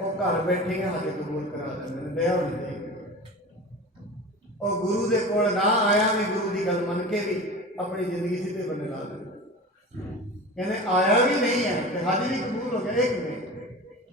ਉਹ ਘਰ ਬੈਠੇ ਹੱਜ ਕਬੂਲ ਕਰਾ ਦਿੰਦੇ ਨੇ, ਦਇਆ ਹੁੰਦੀ ਹੈ। ਉਹ ਗੁਰੂ ਦੇ ਕੋਲ ਨਾ ਆਇਆ ਵੀ ਗੁਰੂ ਦੀ ਗੱਲ ਮੰਨ ਕੇ ਵੀ ਆਪਣੀ ਜ਼ਿੰਦਗੀ ਸਿੱਧੇ ਬੰਨੇ ਲਾ ਦਿੰਦੇ। ਕਹਿੰਦੇ ਆਇਆ ਵੀ ਨਹੀਂ ਹੈ ਤੇ ਹੱਜ ਵੀ ਕਬੂਲ ਹੋ ਗਿਆ। ਇੱਕ